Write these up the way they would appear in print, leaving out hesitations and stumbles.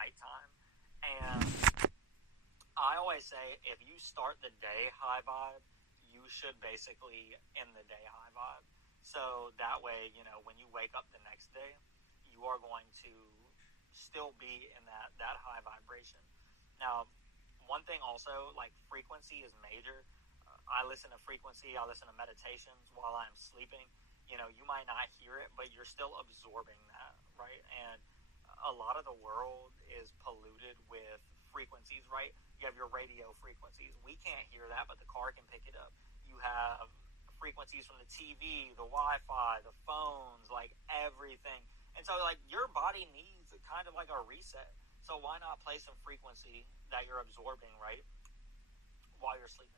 nighttime. And I always say, if you start the day high vibe, you should basically end the day high vibe. So that way, when you wake up the next day, you are going to still be in that high vibration. Now, one thing also, like, frequency is major. I listen to frequency, I listen to meditations while I'm sleeping. You might not hear it, but you're still absorbing that, right? And a lot of the world is polluted with frequencies, right? You have your radio frequencies. We can't hear that, but the car can pick it up. You have frequencies from the TV, the Wi-Fi, the phones, like everything. And so, like, your body needs kind of like a reset. So why not play some frequency that you're absorbing, right, while you're sleeping,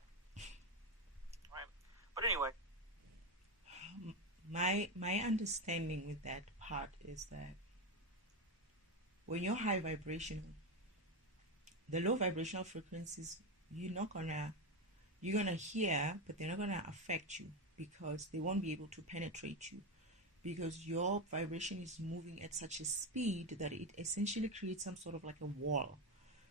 right? But anyway, my understanding with that part is that when you're high vibrational, the low vibrational frequencies you're gonna hear, but they're not gonna affect you because they won't be able to penetrate you, because your vibration is moving at such a speed that it essentially creates some sort of like a wall.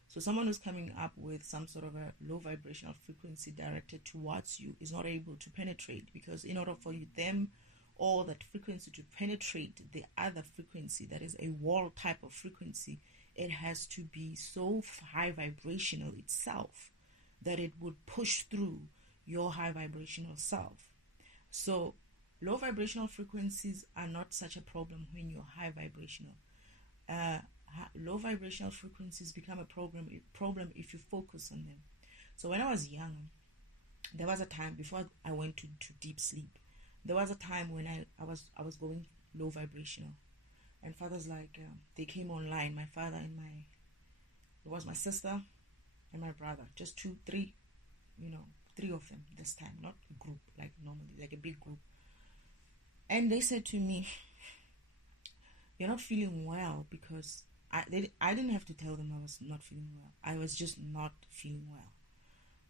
So someone who's coming up with some sort of a low vibrational frequency directed towards you is not able to penetrate, because in order for them or that frequency to penetrate the other frequency that is a wall type of frequency, it has to be so high vibrational itself that it would push through your high vibrational self. So low vibrational frequencies are not such a problem when you're high vibrational. Low vibrational frequencies become a problem if you focus on them. So when I was young, there was a time before I went to deep sleep. There was a time when I was going low vibrational, and father's like they came online. My father and it was my sister and my brother, just three of them this time, not a group like normally, like a big group. And they said to me, "You're not feeling well," because I didn't have to tell them I was not feeling well. I was just not feeling well.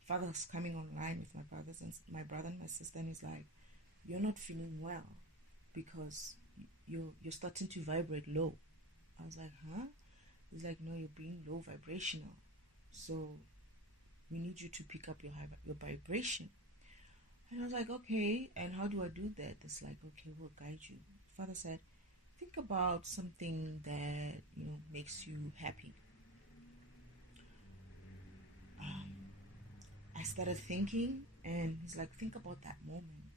Father's coming online with my brother and my sister, and he's like, "You're not feeling well because you're starting to vibrate low." I was like, "Huh?" He's like, "No, you're being low vibrational, so we need you to pick up your vibration." And I was like, "Okay, and how do I do that?" It's like, "Okay, we'll guide you." Father said, "Think about something that makes you happy." I started thinking, and he's like, "Think about that moment.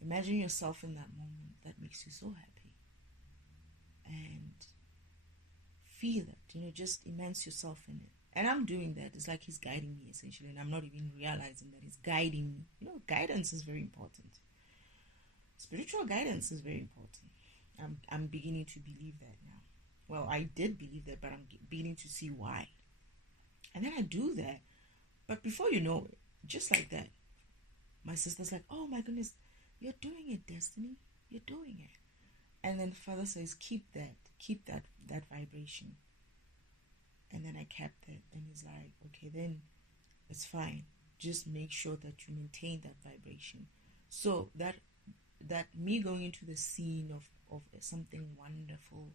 Imagine yourself in that moment that makes you so happy, and feel it. Just immerse yourself in it." And I'm doing that. It's like he's guiding me essentially, and I'm not even realizing that he's guiding me. Guidance is very important. Spiritual guidance is very important. I'm beginning to believe that now. Well, I did believe that, but I'm beginning to see why. And then I do that. But before you know it, just like that, my sister's like, "Oh my goodness, you're doing it, Destiny. You're doing it." And then Father says, keep that vibration. And then I kept it. And he's like, "Okay, then it's fine. Just make sure that you maintain that vibration." So that me going into the scene of something wonderful,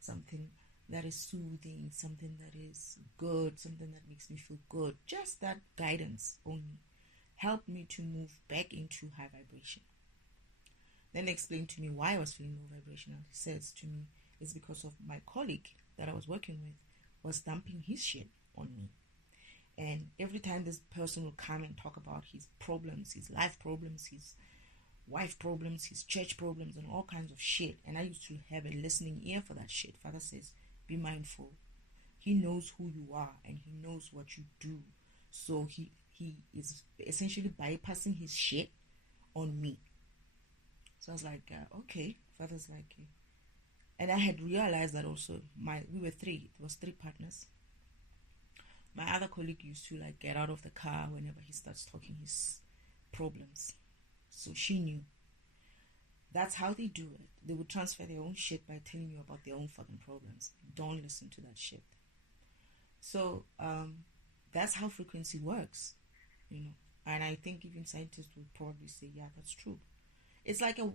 something that is soothing, something that is good, something that makes me feel good, just that guidance only helped me to move back into high vibration. Then he explained to me why I was feeling low vibrational. He says to me, it's because of my colleague that I was working with was dumping his shit on me. And every time this person would come and talk about his problems, his life problems, his wife problems, his church problems, and all kinds of shit, and I used to have a listening ear for that shit. Father says, be mindful. He knows who you are and he knows what you do. So he is essentially bypassing his shit on me. So I was like, okay. Father's like, and I had realized that also we were three. It was three partners. My other colleague used to like get out of the car whenever he starts talking his problems. So she knew. That's how they do it. They would transfer their own shit by telling you about their own fucking problems. Don't listen to that shit. So that's how frequency works, And I think even scientists would probably say, yeah, that's true. It's like your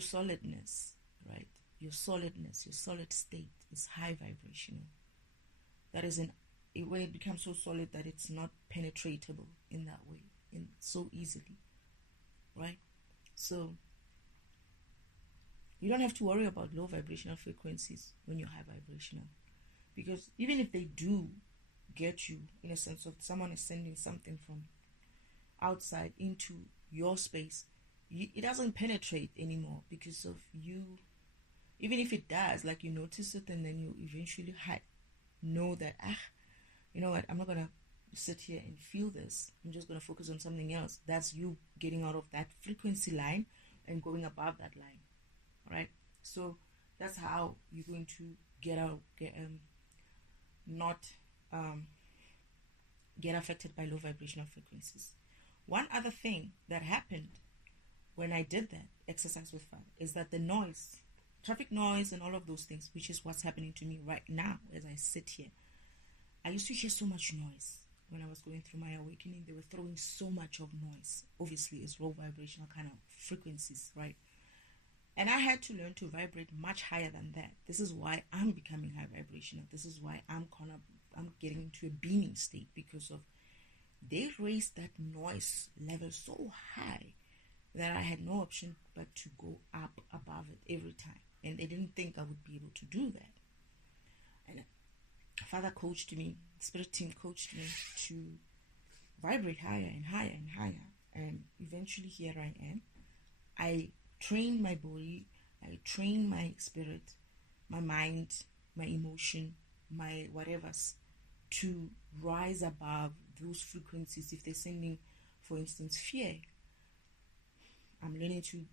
solidness, right? Your solidness, your solid state is high vibrational. That is when it becomes so solid that it's not penetratable in that way, in so easily, right? So you don't have to worry about low vibrational frequencies when you're high vibrational, because even if they do get you, in a sense of someone is sending something from outside into your space, it doesn't penetrate anymore because of you. Even if it does, like, you notice it and then you eventually know that, you know what, I'm not gonna sit here and feel this, I'm just gonna focus on something else. That's you getting out of that frequency line and going above that line. Right? So that's how you're going to not get affected by low vibrational frequencies. One other thing that happened when I did that exercise with fire is that the noise, traffic noise and all of those things, which is what's happening to me right now as I sit here. I used to hear so much noise when I was going through my awakening. They were throwing so much of noise. Obviously, it's low vibrational kind of frequencies, right? And I had to learn to vibrate much higher than that. This is why I'm becoming high vibrational. This is why I'm getting into a beaming state, because of they raised that noise level so high that I had no option but to go up above it every time. And they didn't think I would be able to do that. And Father coached me, Spirit team coached me to vibrate higher and higher and higher. And eventually here I am. I train my body, I train my spirit, my mind, my emotion, my whatevers to rise above those frequencies. If they're sending, for instance, fear, I'm learning to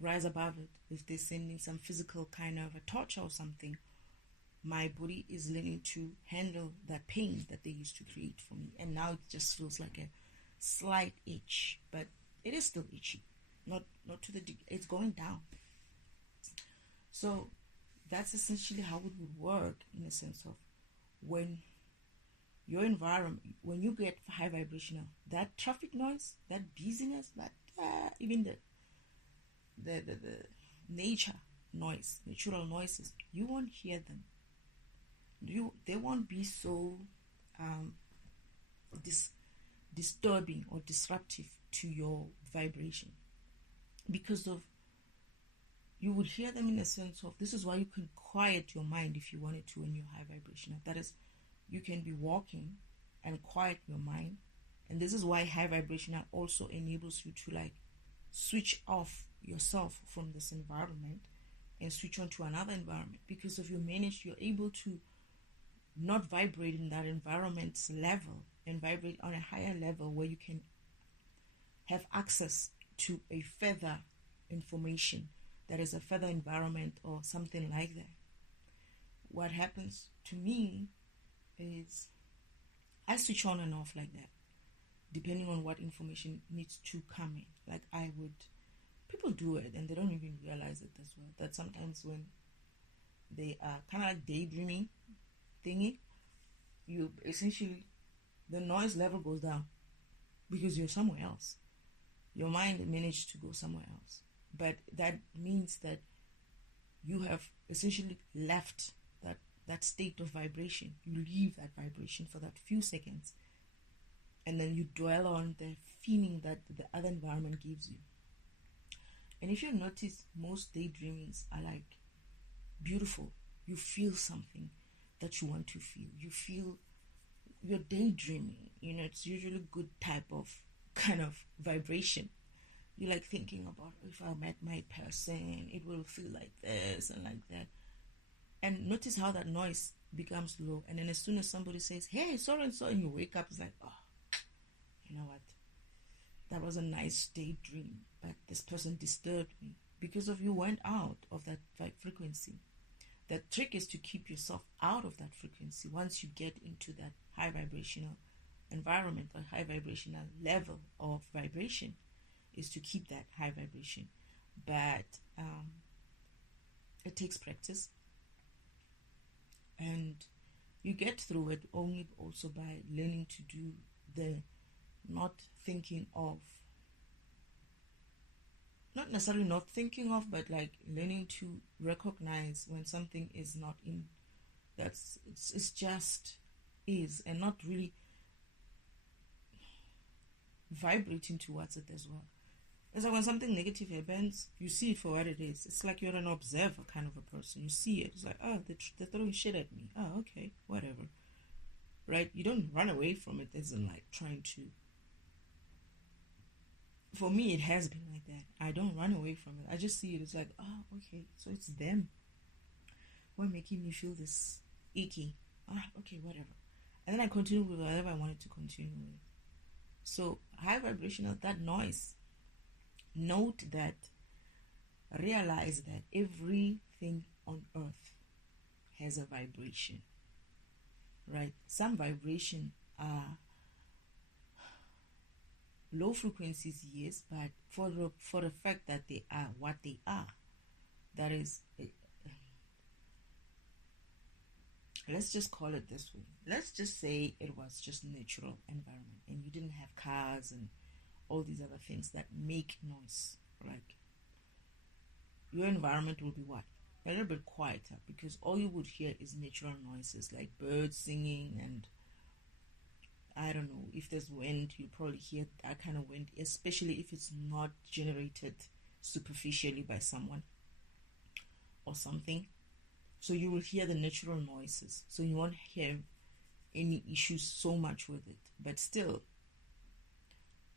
rise above it. If they're sending some physical kind of a torture or something, my body is learning to handle that pain that they used to create for me. And now it just feels like a slight itch, but it is still itchy. Not to the degree, it's going down. So that's essentially how it would work, in a sense of when your environment, when you get high vibrational, that traffic noise, that busyness, that even the nature noise, natural noises, you won't hear them. They won't be so disturbing or disruptive to your vibration, because of you would hear them in a sense of, this is why you can quiet your mind if you wanted to when you're high vibrational. That is, you can be walking and quiet your mind. And this is why high vibrational also enables you to like switch off yourself from this environment and switch on to another environment, because of you're able to not vibrate in that environment's level and vibrate on a higher level where you can have access to a further information that is a further environment or something like that. What happens to me is I switch on and off like that, depending on what information needs to come in. Like people do it and they don't even realize it as well, that sometimes when they are kind of like daydreaming thingy, you essentially, the noise level goes down because you're somewhere else. Your mind managed to go somewhere else. But that means that you have essentially left that state of vibration. You leave that vibration for that few seconds, and then you dwell on the feeling that the other environment gives you. And if you notice, most daydreamings are like beautiful. You feel something that you want to feel. You feel you're daydreaming. It's usually good type of kind of vibration. You like thinking about, if I met my person, it will feel like this and like that. And notice how that noise becomes low. And then as soon as somebody says, hey, so and so, and you wake up, it's like, oh, you know what? That was a nice daydream, but this person disturbed me because of you went out of that frequency. The trick is to keep yourself out of that frequency once you get into that high vibrational environment or high vibrational level of vibration, is to keep that high vibration. But it takes practice, and you get through it only also by learning to do the not thinking of not necessarily not thinking of, but like learning to recognize when something is not in, it's just is, and not really vibrating towards it as well. It's like when something negative happens, you see it for what it is. It's like you're an observer kind of a person. You see it. It's like, oh, they're throwing shit at me. Oh, okay, whatever. Right? You don't run away from it as in like trying to. For me, it has been like that. I don't run away from it. I just see it. It's like, oh, okay, so it's them. Why making me feel this icky? Ah, okay, whatever. And then I continue with whatever I wanted to continue with. So high vibrational, that noise. Note that, realize that everything on earth has a vibration, right? Some vibration are low frequencies, yes, but for the fact that they are what they are, that is, let's just call it this way. Let's just say it was just natural environment and you didn't have cars and all these other things that make noise. Like, your environment will be what? A little bit quieter, because all you would hear is natural noises like birds singing, and I don't know, if there's wind, you probably hear that kind of wind, especially if it's not generated superficially by someone or something. So you will hear the natural noises, so you won't have any issues so much with it. But still,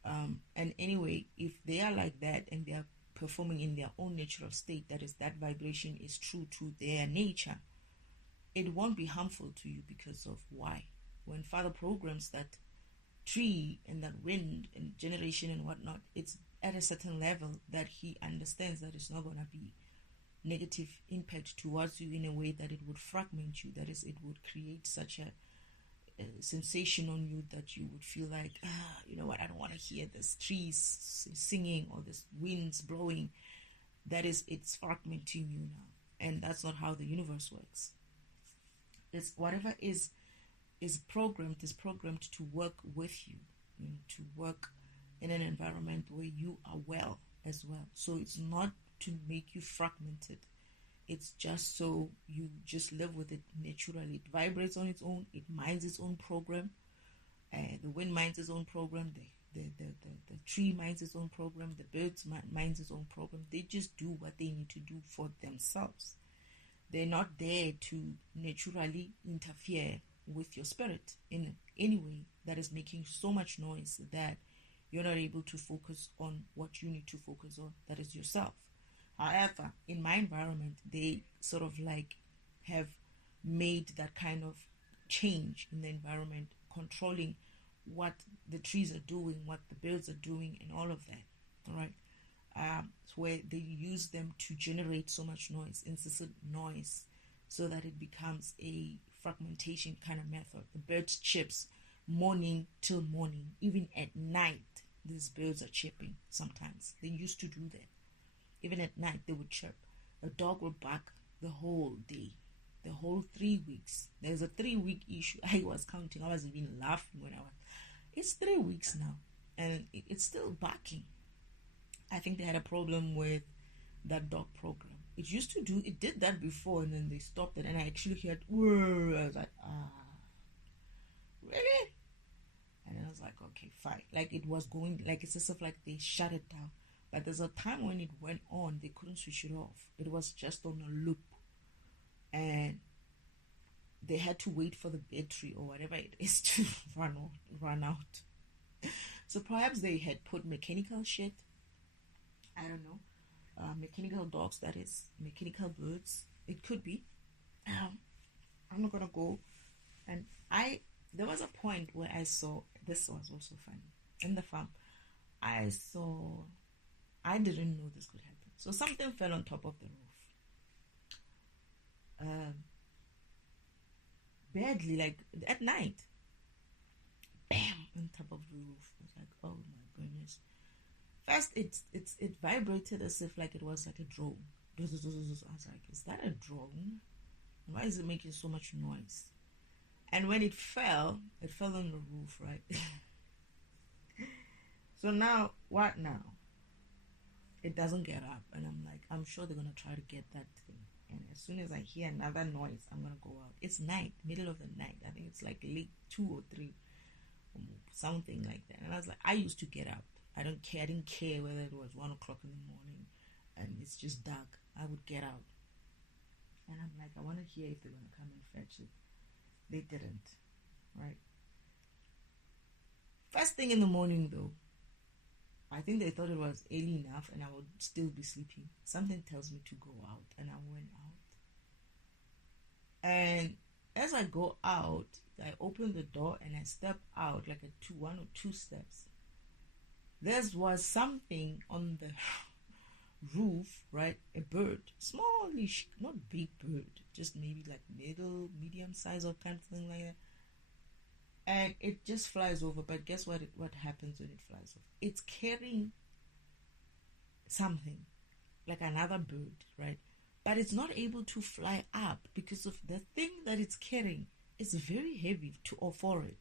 and anyway, if they are like that and they are performing in their own natural state, that is, that vibration is true to their nature, it won't be harmful to you. Because of why? When Father programs that tree and that wind and generation and whatnot, it's at a certain level that he understands that it's not going to be negative impact towards you in a way that it would fragment you. That is, it would create such a sensation on you that you would feel like, you know what, I don't want to hear this trees singing or this winds blowing. That is, it's fragmenting you now, and that's not how the universe works. It's whatever is programmed to work with you, to work in an environment where you are well as well. So it's not to make you fragmented. It's just so you just live with it naturally. It vibrates on its own. It minds its own program. The wind minds its own program. The tree minds its own program. The birds minds its own program. They just do what they need to do for themselves. They're not there to naturally interfere with your spirit in any way that is making so much noise that you're not able to focus on what you need to focus on, that is yourself. However, in my environment, they sort of like have made that kind of change in the environment, controlling what the trees are doing, what the birds are doing, and all of that. All right, where they use them to generate so much noise, incessant noise, so that it becomes a fragmentation kind of method. The birds chirps morning till morning, even at night. These birds are chirping sometimes. They used to do that. Even at night, they would chirp. A dog would bark the whole day, the whole 3 weeks. There's a 3-week issue. I was counting. I was even laughing when I was. It's 3 weeks now, and it's still barking. I think they had a problem with that dog program. It did that before, and then they stopped it, and I actually heard, whoa. I was like, really? And I was like, okay, fine. Like, it was going, like, it's as if like they shut it down. But there's a time when it went on, they couldn't switch it off. It was just on a loop. And they had to wait for the battery or whatever it is to run out. So perhaps they had put mechanical shit. I don't know. Mechanical dogs, that is. Mechanical birds. It could be. I'm not going to go. And there was a point where I saw, this was also funny. In the farm, I didn't know this could happen. So something fell on top of the roof. Badly, like at night. Bam! On top of the roof. I was like, oh my goodness. First, it vibrated as if like it was like a drone. I was like, is that a drone? Why is it making so much noise? And when it fell on the roof, right? So now, what now? it doesn't get up. And I'm like, I'm sure they're going to try to get that thing. And as soon as I hear another noise, I'm going to go out. It's night, middle of the night. I think it's like late 2 or 3, or something like that. And I was like, I used to get out. I don't care. I didn't care whether it was 1 o'clock in the morning and it's just dark. I would get out. And I'm like, I want to hear if they're going to come and fetch it. They didn't, right? First thing in the morning, though, I think they thought it was early enough and I would still be sleeping. Something tells me to go out, and I went out. And as I go out, I open the door and I step out like 1 or 2 steps. There was something on the roof, right? A bird, smallish, not big bird, just maybe like medium size or kind of thing like that. And it just flies over. But guess what? What happens when it flies over? It's carrying something like another bird, right? But it's not able to fly up because of the thing that it's carrying. It's very heavy for it.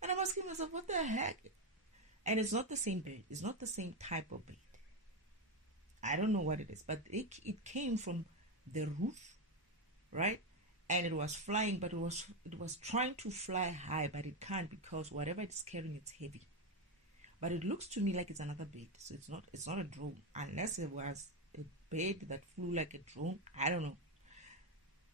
And I'm asking myself, what the heck? And it's not the same bird. It's not the same type of bird. I don't know what it is, but it came from the roof, right? And it was flying, but it was trying to fly high, but it can't because whatever it's carrying, it's heavy. But it looks to me like it's another bird, so it's not a drone, unless it was a bird that flew like a drone. I don't know.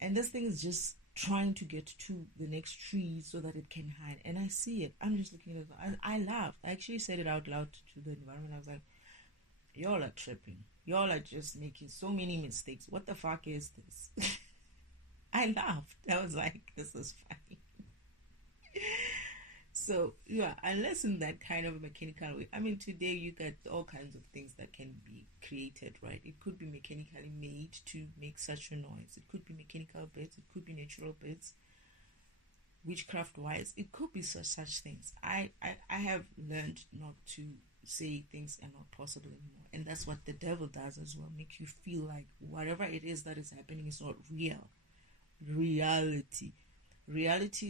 And this thing is just trying to get to the next tree so that it can hide. And I see it. I'm just looking at it. I laughed. I actually said it out loud to the environment. I was like, y'all are tripping. Y'all are just making so many mistakes. What the fuck is this? I laughed. I was like, this is funny. So, yeah, unless in that kind of mechanical way. I mean, today you got all kinds of things that can be created, right? It could be mechanically made to make such a noise. It could be mechanical bits. It could be natural bits. Witchcraft-wise, it could be such things. I have learned not to say things are not possible anymore. And that's what the devil does as well. Make you feel like whatever it is that is happening is not real. Reality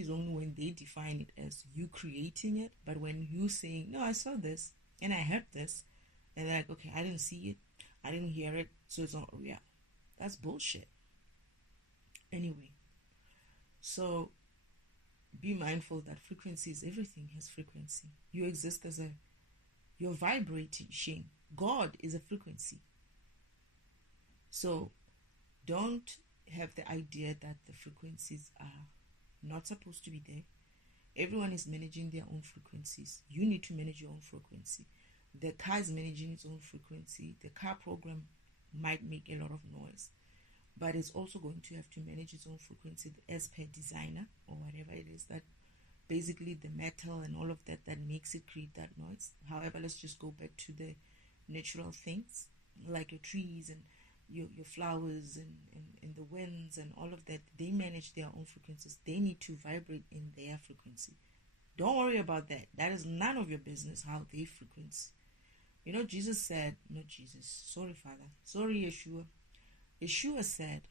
is only when they define it as you creating it. But when you saying, no, I saw this and I heard this, and they're like, okay, I didn't see it, I didn't hear it, so it's not real. That's bullshit. Anyway, so be mindful that frequency is everything. Has frequency. You exist as you're vibrating. God is a frequency. So don't have the idea that the frequencies are not supposed to be there. Everyone is managing their own frequencies. You need to manage your own frequency. The car is managing its own frequency. The car program might make a lot of noise, but it's also going to have to manage its own frequency as per designer or whatever it is that basically the metal and all of that makes it create that noise. However, let's just go back to the natural things like your trees and your flowers and the winds and all of that. They manage their own frequencies. They need to vibrate in their frequency. Don't worry about that. That is none of your business how they frequency. You know, Jesus said, not Jesus, sorry Father, sorry Yeshua. Yeshua said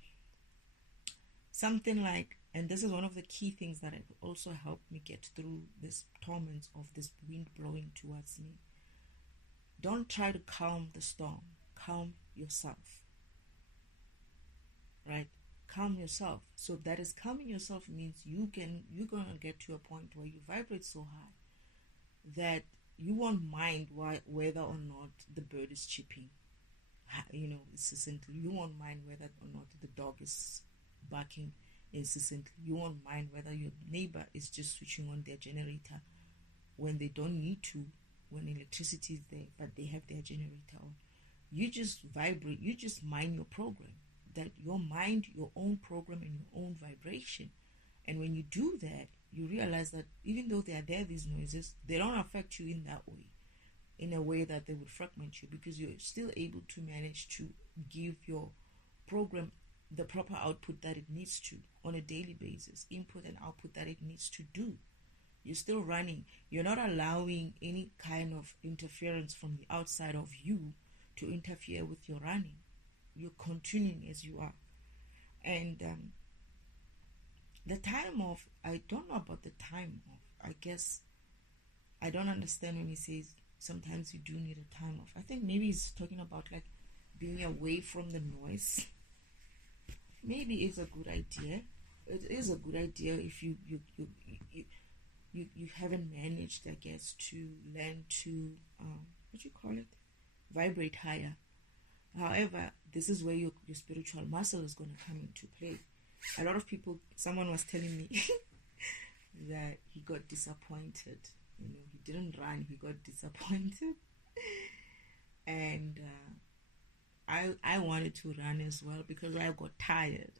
something like, and this is one of the key things that have also helped me get through this torment of this wind blowing towards me. Don't try to calm the storm. Calm yourself. Right? Calm yourself. So that is calming yourself means you're gonna get to a point where you vibrate so high that you won't mind whether or not the bird is chirping. You know, incessantly. You won't mind whether or not the dog is barking incessantly. You won't mind whether your neighbor is just switching on their generator when they don't need to, when electricity is there, but they have their generator on. You just vibrate. You just mind your program. That your mind, your own program, and your own vibration. And when you do that, you realize that even though they are there, these noises, they don't affect you in that way, in a way that they would fragment you, because you're still able to manage to give your program the proper output that it needs to on a daily basis, input and output that it needs to do. You're still running. You're not allowing any kind of interference from the outside of you to interfere with your running. You're continuing as you are. And the time off, I don't know about the time off. I guess I don't understand when he says sometimes you do need a time off. I think maybe he's talking about like being away from the noise. Maybe it's a good idea. It is a good idea if you haven't managed, I guess, to learn to what you call it, vibrate higher. However, this is where your spiritual muscle is going to come into play. A lot of people, someone was telling me that he got disappointed. You know, he didn't run, he got disappointed. And I wanted to run as well because I got tired.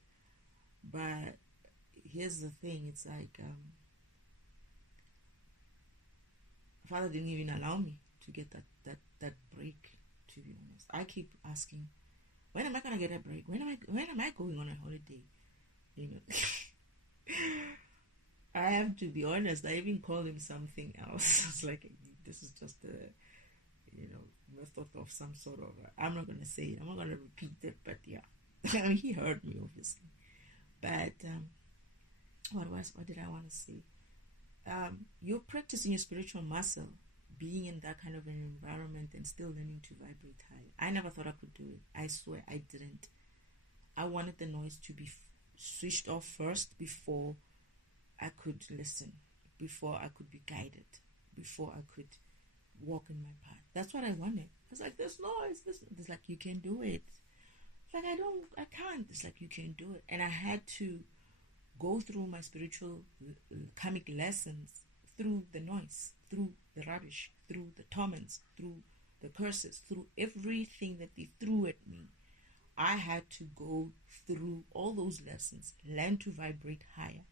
But here's the thing, it's like Father didn't even allow me to get that break, to be honest. I keep asking, when am I gonna get a break? When am I going on a holiday? You know. I have to be honest, I even called him something else. It's like, this is just a method of some sort of I'm not gonna say it, I'm not gonna repeat it, but yeah. He heard me obviously. But what did I want to say? You're practicing your spiritual muscle, being in that kind of an environment and still learning to vibrate high. I never thought I could do it. I swear I didn't. I wanted the noise to be switched off first before I could listen, before I could be guided, before I could walk in my path. That's what I wanted. I was like, there's noise. It's like, you can do it. It's like, I can't. It's like, you can do it. And I had to go through my spiritual karmic lessons through the noise, through the rubbish, through the torments, through the curses, through everything that they threw at me. I had to go through all those lessons, learn to vibrate higher,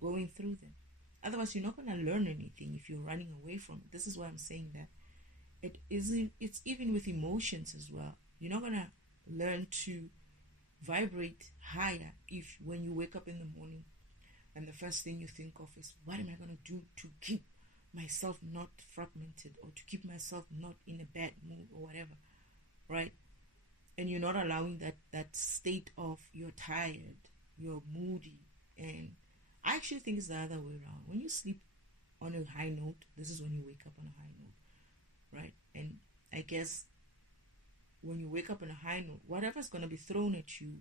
going through them. Otherwise, you're not going to learn anything if you're running away from it. This is why I'm saying that it's even with emotions as well. You're not going to learn to vibrate higher if when you wake up in the morning and the first thing you think of is, what am I going to do to keep myself not fragmented, or to keep myself not in a bad mood or whatever, right? And you're not allowing that state of you're tired, you're moody. And I actually think it's the other way around. When you sleep on a high note, this is when you wake up on a high note, right? And I guess when you wake up on a high note, whatever's going to be thrown at you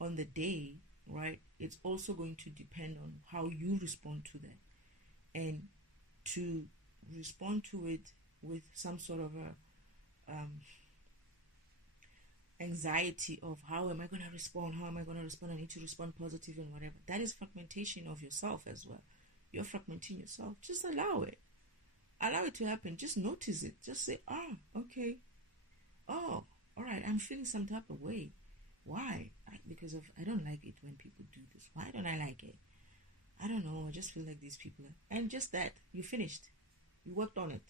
on the day, right, it's also going to depend on how you respond to that. And to respond to it with some sort of a anxiety of how am I going to respond, I need to respond positive and whatever, that is fragmentation of yourself as well. You're fragmenting yourself. Just allow it to happen. Just notice it. Just say, okay, all right, I'm feeling some type of way. Why? Because I don't like it when people do this. Why don't I like it? I don't know, I just feel like these people and just that, you finished. You worked on it.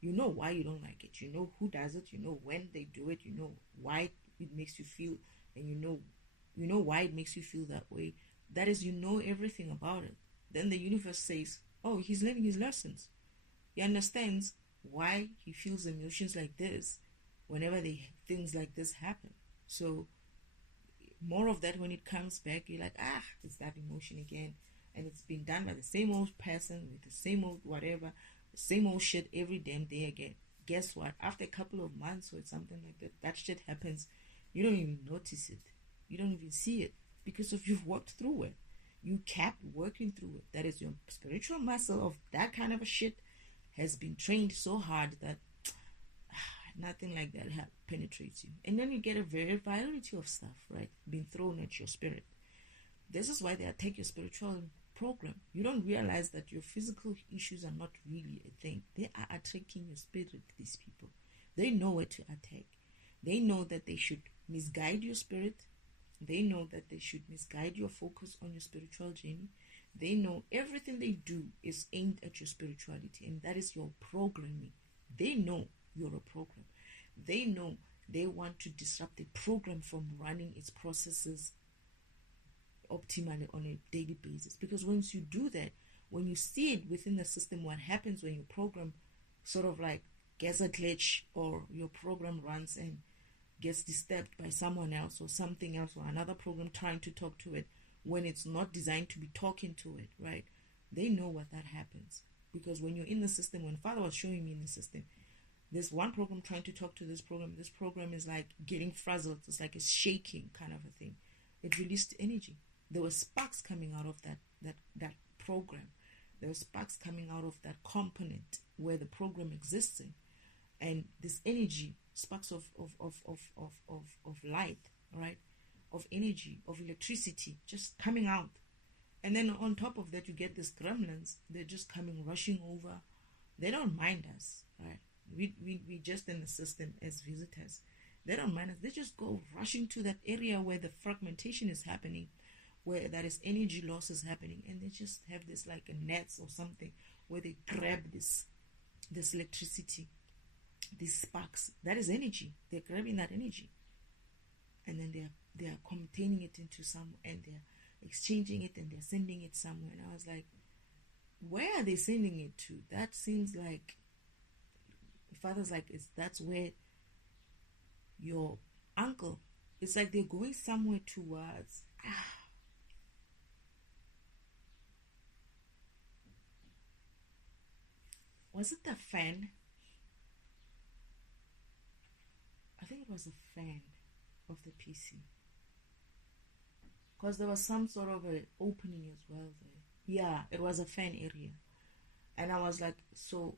You know why you don't like it. You know who does it. You know when they do it. You know why it makes you feel, and you know why it makes you feel that way. That is, you know everything about it. Then the universe says, oh, he's learning his lessons. He understands why he feels emotions like this whenever things like this happen. So more of that when it comes back, you're like, it's that emotion again. And it's been done by the same old person with the same old whatever, the same old shit every damn day again. Guess what? After a couple of months or something like that shit happens, you don't even notice it. You don't even see it because of you've worked through it. You kept working through it. That is, your spiritual muscle of that kind of a shit has been trained so hard that nothing like that penetrates you. And then you get a variety of stuff, right, being thrown at your spirit. This is why they attack your spiritual program. You don't realize that your physical issues are not really a thing. They are attacking your spirit, these people. They know where to attack. They know that they should misguide your spirit. They know that they should misguide your focus on your spiritual journey. They know everything they do is aimed at your spirituality, and that is your programming. They know you're a program. They know they want to disrupt the program from running its processes optimally on a daily basis. Because once you do that, when you see it within the system, what happens when your program sort of like gets a glitch, or your program runs and gets disturbed by someone else or something else, or another program trying to talk to it when it's not designed to be talking to it, right? They know what that happens. Because when you're in the system, when Father was showing me in the system, There's one program trying to talk to this program. This program is like getting frazzled. It's like it's shaking kind of a thing. It released energy. There were sparks coming out of that program. There were sparks coming out of that component where the program exists in. And this energy, sparks of light, right? Of energy, of electricity just coming out. And then on top of that, you get these gremlins. They're just coming, rushing over. They don't mind us, right? We just in the system as visitors. They don't mind us. They just go rushing to that area where the fragmentation is happening, where that is energy loss is happening, and they just have this like a nets or something where they grab this electricity, these sparks. That is energy. They're grabbing that energy, and then they are containing it into some, and they're exchanging it, and they're sending it somewhere. And I was like, where are they sending it to? That seems like, Father's like, that's where your uncle, it's like they're going somewhere towards, was it the fan? I think it was the fan of the PC, because there was some sort of an opening as well there. Yeah, it was a fan area. And I was like, so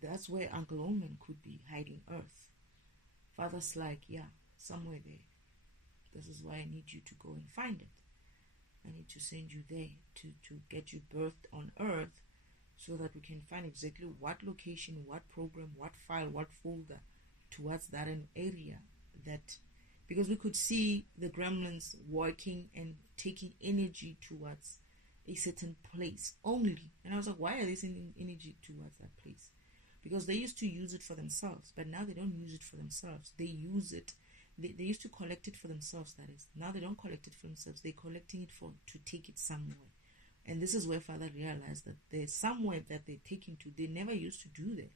that's where Uncle Omen could be hiding Earth. Father's like, yeah, somewhere there. This is why I need you to go and find it. I need to send you there to get you birthed on Earth, so that we can find exactly what location, what program, what file, what folder towards that an area that, because we could see the gremlins working and taking energy towards a certain place only. And I was like, why are they sending energy towards that place? Because they used to use it for themselves, but now they don't use it for themselves. They use it, they used to collect it for themselves, that is. Now they don't collect it for themselves. They're collecting it to take it somewhere. And this is where Father realized that there's somewhere that they're taking to. They never used to do that.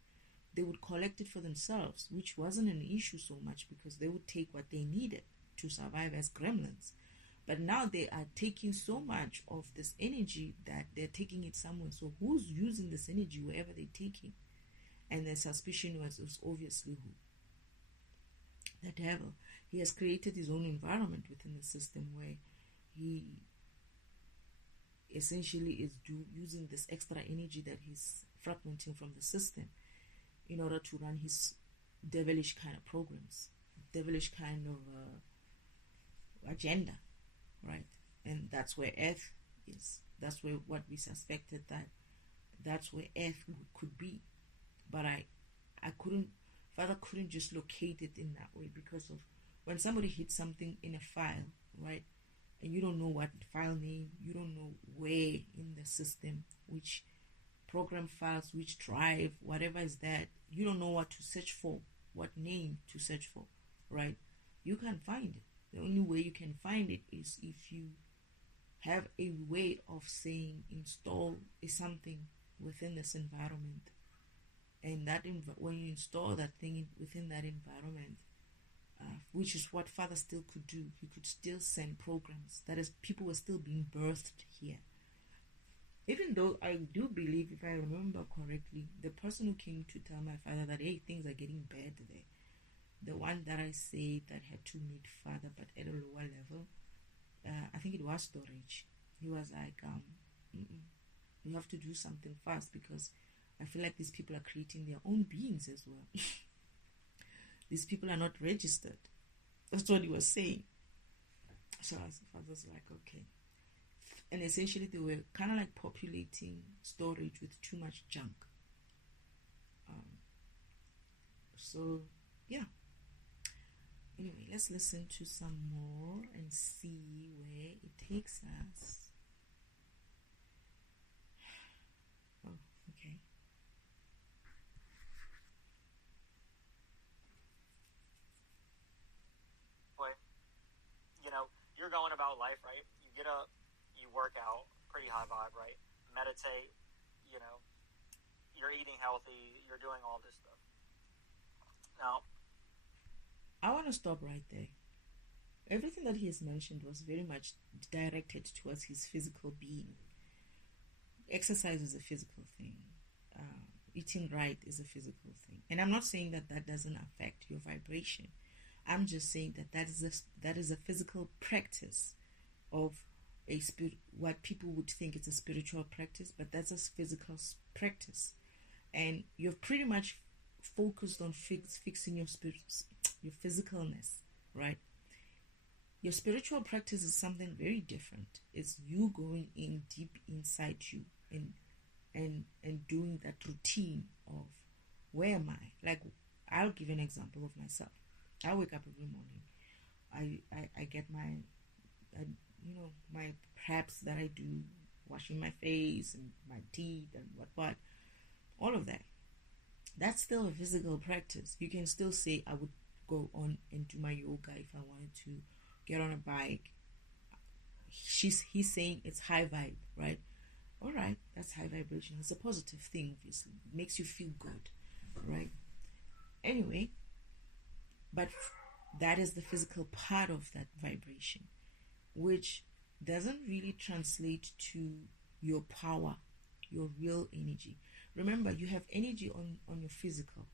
They would collect it for themselves, which wasn't an issue so much, because they would take what they needed to survive as gremlins. But now they are taking so much of this energy that they're taking it somewhere. So who's using this energy wherever they're taking? And the suspicion was obviously who? The devil. He has created his own environment within the system where he essentially is using this extra energy that he's fragmenting from the system in order to run his devilish kind of programs, devilish kind of agenda, right? And that's where Earth is. That's where what we suspected, that's where Earth could be. But I couldn't, Father couldn't just locate it in that way, because of when somebody hits something in a file, right? And you don't know what file name, you don't know where in the system, which program files, which drive, whatever is that, you don't know what to search for, what name to search for, right? You can't find it. The only way you can find it is if you have a way of saying install something within this environment. And that when you install that thing within that environment, which is what Father still could do. He could still send programs. That is, people were still being birthed here. Even though I do believe, if I remember correctly, the person who came to tell my father that, hey, things are getting bad there, the one that I say that had to meet Father but at a lower level, I think it was Storage. He was like, you have to do something fast, because I feel like these people are creating their own beings as well. These people are not registered. That's what he was saying. So I was like, okay. And essentially they were kind of like populating Storage with too much junk. So, yeah. Anyway, let's listen to some more and see where it takes us. Oh, okay. You're going about life, right? You get up, you work out, pretty high vibe, right? Meditate, you're eating healthy, you're doing all this stuff. Now, I want to stop right there. Everything that he has mentioned was very much directed towards his physical being. Exercise is a physical thing. eating right is a physical thing. And I'm not saying that that doesn't affect your vibration. I'm just saying that that is a physical practice of a spirit, what people would think it's a spiritual practice, but that's a physical practice. And you're pretty much focused on fixing your your physicalness, right? Your spiritual practice is something very different. It's you going in deep inside you and doing that routine of where am I? Like, I'll give an example of myself. I wake up every morning. I get my my preps that I do, washing my face and my teeth and what, all of that. That's still a physical practice. You can still say I would go on and do my yoga if I wanted to, get on a bike. He's saying it's high vibe, right? All right, that's high vibration. It's a positive thing, obviously. It makes you feel good, right? Anyway, but that is the physical part of that vibration, which doesn't really translate to your power, your real energy. Remember, you have energy on your physical,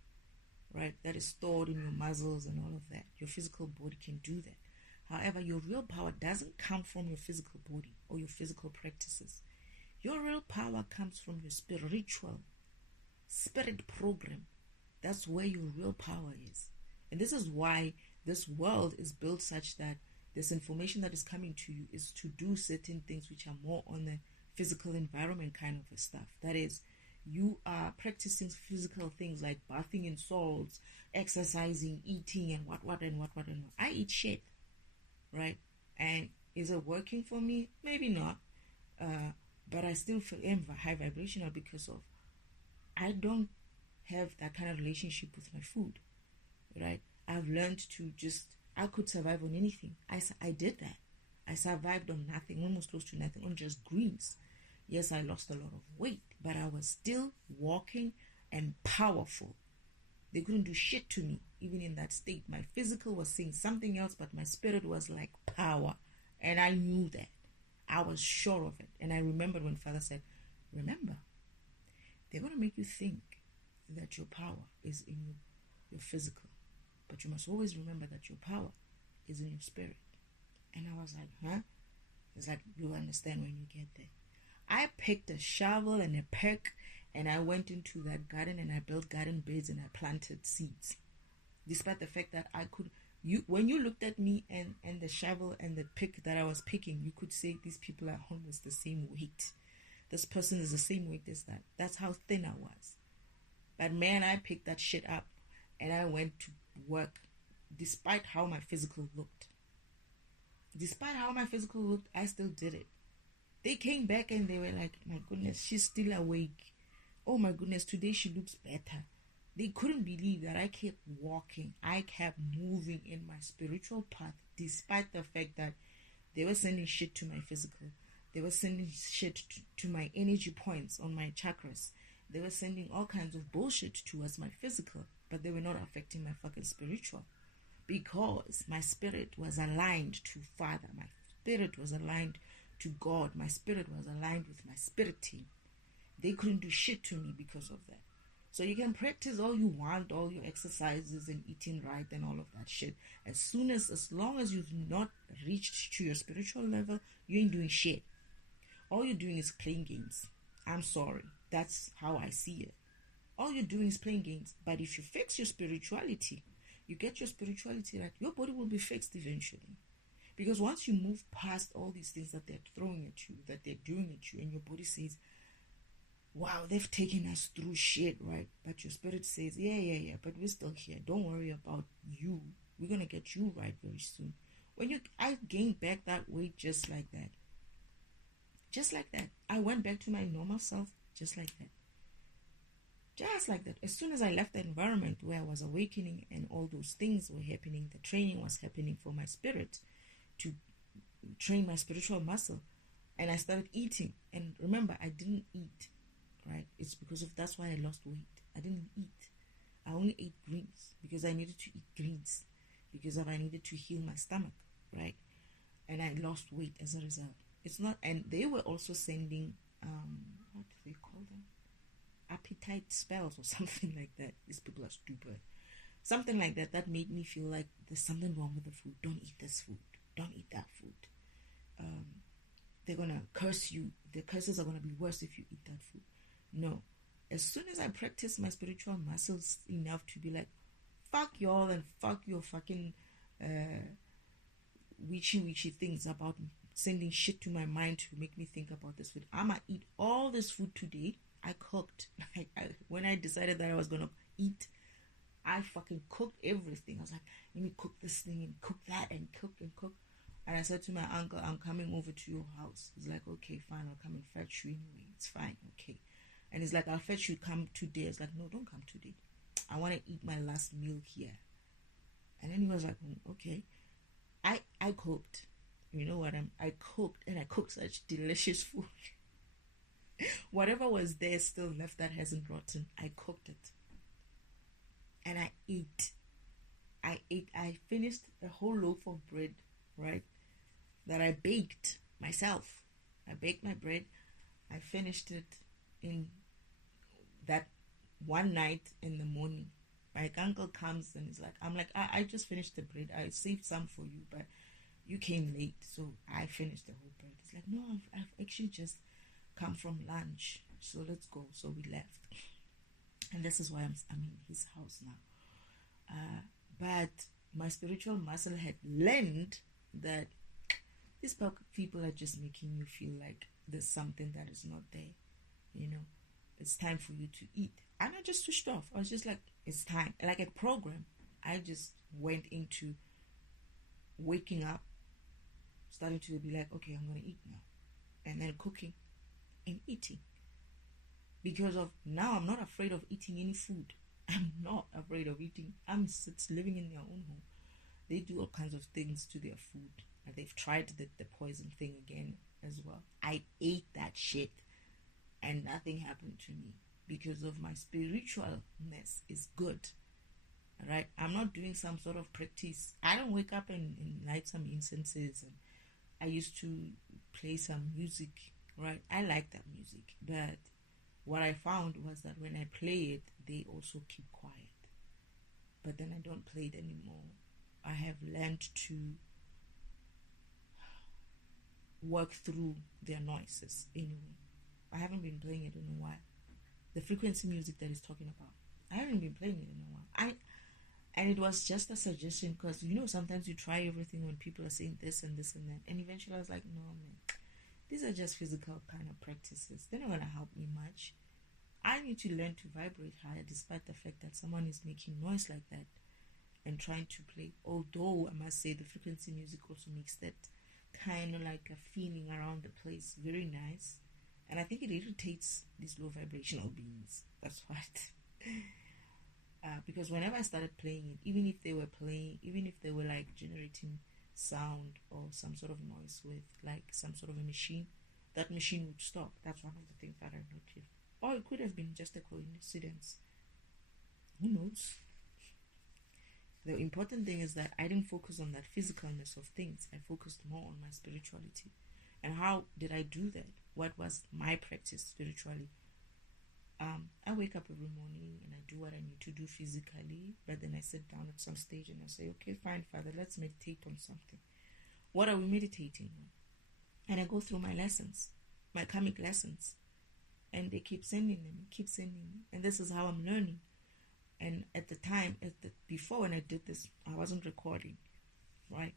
right? That is stored in your muscles and all of that. Your physical body can do that. However, your real power doesn't come from your physical body or your physical practices. Your real power comes from your spiritual spirit program. That's where your real power is. And this is why this world is built such that this information that is coming to you is to do certain things which are more on the physical environment kind of stuff. That is, you are practicing physical things like bathing in salts, exercising, eating, and what. I eat shit, right? And is it working for me? Maybe not. But I still feel high vibrational because of I don't have that kind of relationship with my food, right? I've learned to I could survive on anything. I did that. I survived on nothing, almost close to nothing, on just greens. Yes, I lost a lot of weight, but I was still walking and powerful. They couldn't do shit to me, even in that state. My physical was saying something else, but my spirit was like power. And I knew that. I was sure of it. And I remembered when Father said, remember, they're going to make you think that your power is in your physical. But you must always remember that your power is in your spirit. And I was like, huh? It's like, you'll understand when you get there. I picked a shovel and a pick, and I went into that garden and I built garden beds and I planted seeds. Despite the fact that when you looked at me and the shovel and the pick that I was picking, you could say these people are almost the same weight. This person is the same weight as that. That's how thin I was. But man, I picked that shit up and I went to work despite how my physical looked. Despite how my physical looked, I still did it. They came back and they were like, my goodness, she's still awake. Oh my goodness, today she looks better. They couldn't believe that I kept walking. I kept moving in my spiritual path despite the fact that they were sending shit to my physical. They were sending shit to my energy points on my chakras. They were sending all kinds of bullshit towards my physical, but they were not affecting my fucking spiritual. Because my spirit was aligned to Father. My spirit was aligned to God. My spirit was aligned with my spirit team. They couldn't do shit to me because of that. So you can practice all you want, all your exercises and eating right and all of that shit. As long as you've not reached to your spiritual level, you ain't doing shit. All you're doing is playing games. I'm sorry. That's how I see it. All you're doing is playing games. But if you fix your spirituality, you get your spirituality right, your body will be fixed eventually. Because once you move past all these things that they're throwing at you, that they're doing at you, and your body says, wow, they've taken us through shit, right? But your spirit says, yeah, but we're still here. Don't worry about you. We're going to get you right very soon. I gained back that weight just like that. Just like that. I went back to my normal self just like that. Just like that. As soon as I left the environment where I was awakening and all those things were happening, the training was happening for my spirit to train my spiritual muscle. And I started eating. And remember, I didn't eat, right? It's because of that's why I lost weight. I didn't eat. I only ate greens because I needed to eat greens because I needed to heal my stomach, right? And I lost weight as a result. It's not, and they were also sending, what do they call them? appetite spells or something like that. These people are stupid. Something like that made me feel like there's something wrong with the food. Don't eat this food. Don't eat that food. They're gonna curse you. The curses are gonna be worse if you eat that food. No. As soon as I practice my spiritual muscles enough to be like, fuck y'all and fuck your fucking witchy things about sending shit to my mind to make me think about this food. I'ma eat all this food today. I cooked. When I decided that I was gonna eat, I fucking cooked everything. I was like, let me cook this thing and cook that and cook and cook. And I said to my uncle, I'm coming over to your house. He's like, okay, fine, I'll come and fetch you anyway. It's fine, okay. And he's like, I'll fetch you, come today. I was like, no, don't come today. I want to eat my last meal here. And then he was like, okay. I cooked. You know what? I cooked, and I cooked such delicious food. Whatever was there still left that hasn't rotten, I cooked it. And I ate. I finished a whole loaf of bread, right? That I baked myself. I baked my bread. I finished it in that one night in the morning. My uncle comes and he's like, I'm like, I just finished the bread. I saved some for you, but you came late, so I finished the whole bread. He's like, no, I've actually just come from lunch, so let's go. So we left. And this is why I'm in his house now. But my spiritual muscle had learned that these people are just making you feel like there's something that is not there. You know, it's time for you to eat. And I just switched off. I was just like, it's time. Like a program. I just went into waking up, starting to be like, okay, I'm going to eat now. And then cooking and eating. Because of now, I'm not afraid of eating any food. I'm not afraid of eating. It's living in their own home. They do all kinds of things to their food. And they've tried the poison thing again as well. I ate that shit and nothing happened to me because of my spiritualness is good. All right? I'm not doing some sort of practice. I don't wake up and light some incenses. And I used to play some music, right? I like that music. But what I found was that when I play it, they also keep quiet. But then I don't play it anymore. I have learned to work through their noises anyway. I haven't been playing it in a while. The frequency music that he's talking about, I haven't been playing it in a while. And it was just a suggestion because, you know, sometimes you try everything when people are saying this and this and that. And eventually I was like, no, man, these are just physical kind of practices. They're not going to help me much. I need to learn to vibrate higher despite the fact that someone is making noise like that and trying to play. Although I must say the frequency music also makes that kind of like a feeling around the place very nice. And I think it irritates these low vibrational beings. That's what. Because whenever I started playing it, even if they were like generating sound or some sort of noise with like some sort of a machine, that machine would stop. That's one of the things that I noticed. Or it could have been just a coincidence. Who knows? The important thing is that I didn't focus on that physicalness of things. I focused more on my spirituality. And how did I do that? What was my practice spiritually? I wake up every morning and I do what I need to do physically, but then I sit down at some stage and I say, okay, fine, Father, let's meditate on something. What are we meditating on? And I go through my lessons, my karmic lessons, and they keep sending them, and this is how I'm learning. And at the time, before when I did this, I wasn't recording, right?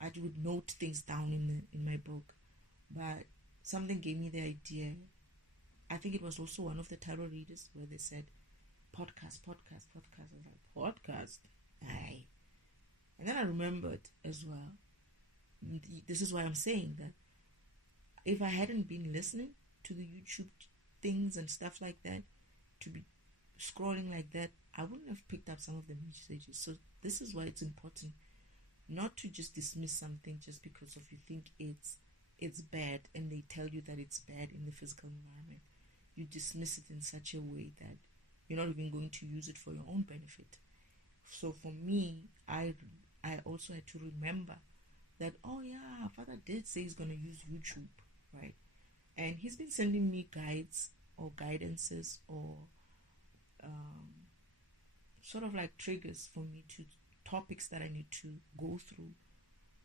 I would note things down in my book, but something gave me the idea. I think it was also one of the tarot readers where they said, podcast. I was like, podcast? Aye. And then I remembered as well. This is why I'm saying that if I hadn't been listening to the YouTube things and stuff like that, to be scrolling like that, I wouldn't have picked up some of the messages. So this is why it's important not to just dismiss something just because of you think it's bad and they tell you that it's bad in the physical environment. You dismiss it in such a way that you're not even going to use it for your own benefit. So for me, I also had to remember that, oh yeah, Father did say he's going to use YouTube, right? And he's been sending me guides or guidances or sort of like triggers for me to topics that I need to go through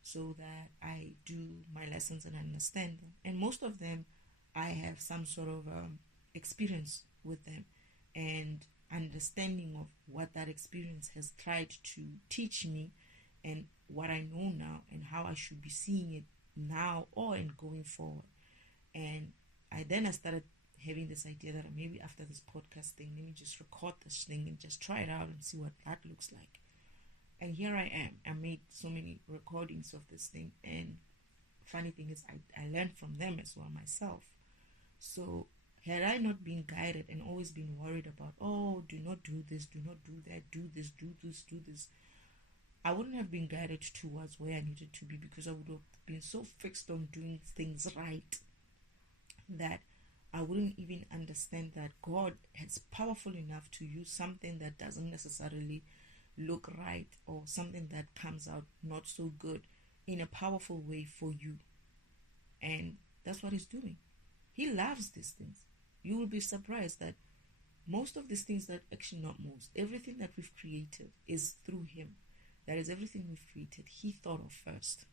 so that I do my lessons and understand them. And most of them, I have some sort of experience with them and understanding of what that experience has tried to teach me and what I know now and how I should be seeing it now or in going forward. And I started having this idea that maybe after this podcast thing, let me just record this thing and just try it out and see what that looks like. And here I am. I made so many recordings of this thing, and funny thing is I learned from them as well myself. So had I not been guided and always been worried about, oh, do not do this, do not do that, do this, do this, do this, I wouldn't have been guided towards where I needed to be, because I would have been so fixed on doing things right that I wouldn't even understand that God is powerful enough to use something that doesn't necessarily look right or something that comes out not so good in a powerful way for you. And that's what he's doing. He loves these things. You will be surprised that most of these things, that actually not most, everything that we've created is through him. That is, everything we've created, he thought of first.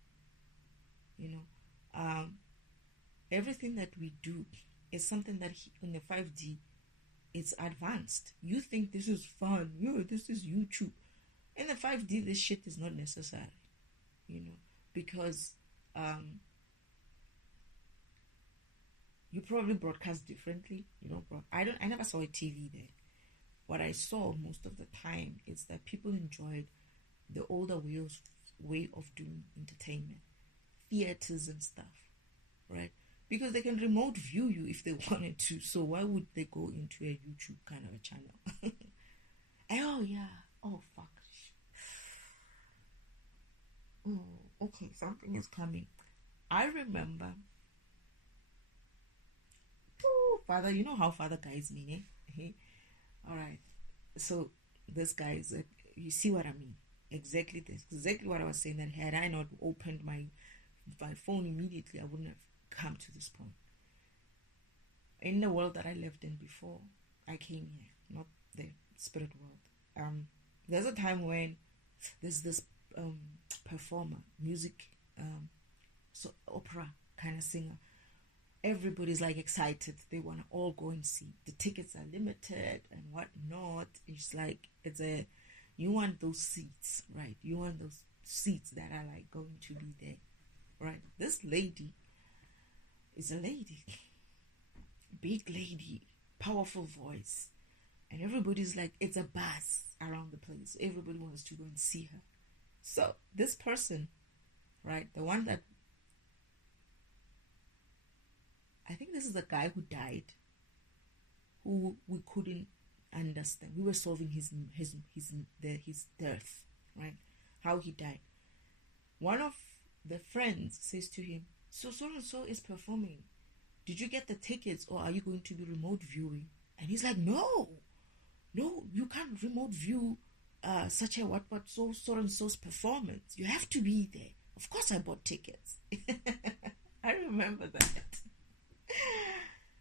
Everything that we do is something that in the 5D, it's advanced. You think this is fun, this is YouTube. In the 5D, this shit is not necessary, because you probably broadcast differently. I never saw a TV there. What I saw most of the time is that people enjoyed the older way of doing entertainment, theaters and stuff, right? Because they can remote view you if they wanted to. So why would they go into a YouTube kind of a channel? Oh yeah. Oh fuck. Oh, okay. Something is coming. I remember. Oh, Father, you know how Father guides me, eh? All right. So this guy is. You see what I mean? Exactly this. Exactly what I was saying. That had I not opened my phone immediately, I wouldn't have come to this point. In the world that I lived in before I came here, not the spirit world. There's a time when there's this performer, music, so opera kind of singer. Everybody's like excited. They want to all go and see. The tickets are limited and whatnot. It's like you want those seats, right? You want those seats that are like going to be there, right? This lady is a lady, big lady, powerful voice, and everybody's like, it's a buzz around the place. Everybody wants to go and see her. So this person, right, the one that, I think this is the guy who died, who we couldn't understand. We were solving his death, right? How he died. One of the friends says to him, so and so is performing. Did you get the tickets, or are you going to be remote viewing? And he's like, no, you can't remote view such a so and so's performance. You have to be there. Of course I bought tickets. I remember that.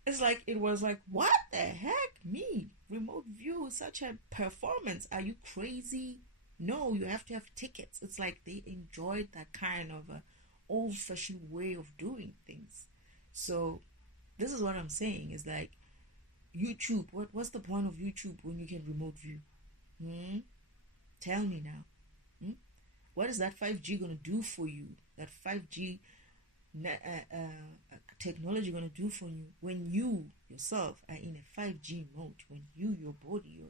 It's like, it was like, what the heck? Me? Remote view such a performance? Are you crazy? No, you have to have tickets. It's like they enjoyed that kind of a old-fashioned way of doing things. So this is what I'm saying, is like, YouTube, what's the point of YouTube when you can remote view? Tell me now. What is that 5G going to do for you? That 5G technology going to do for you when you yourself are in a 5G mode, when your body,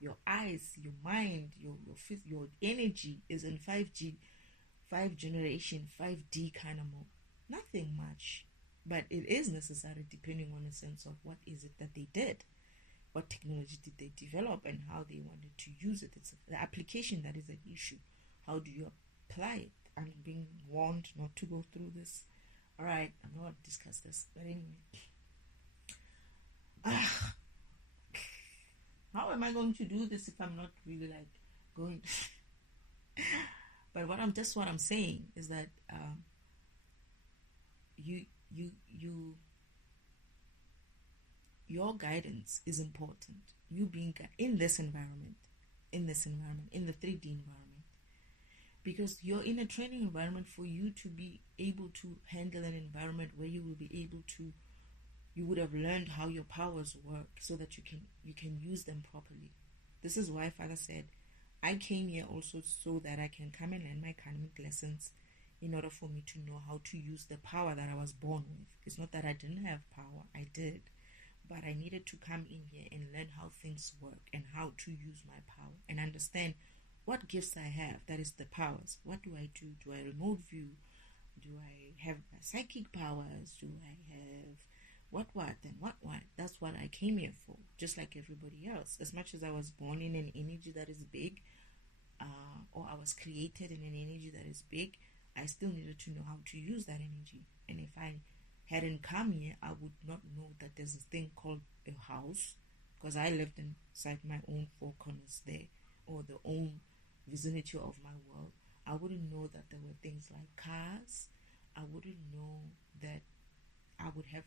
your eyes, your mind, your energy is in 5G, 5 generation, 5D kind of mode. Nothing much, but it is necessary depending on the sense of what is it that they did, what technology did they develop, and how they wanted to use it. It's the application that is an issue. How do you apply it? I'm being warned not to go through this. All right, I'm not going to discuss this, but anyway. How am I going to do this if I'm not really like going? But what I'm saying is that your guidance is important. You being in this environment, in the 3D environment, because you're in a training environment for you to be able to handle an environment where you will be able to, you would have learned how your powers work so that you can use them properly. This is why Father said, I came here also so that I can come and learn my karmic lessons in order for me to know how to use the power that I was born with. It's not that I didn't have power, I did. But I needed to come in here and learn how things work and how to use my power and understand what gifts I have. That is the powers. What do I do? Do I remote view? Do I have psychic powers? Do I have what and what? That's what I came here for, just like everybody else. As much as I was born in an energy that is big, or I was created in an energy that is big, I still needed to know how to use that energy. And if I hadn't come here, I would not know that there's a thing called a house, because I lived inside my own four corners there, or the own vicinity of my world. I wouldn't know that there were things like cars. I wouldn't know that I would have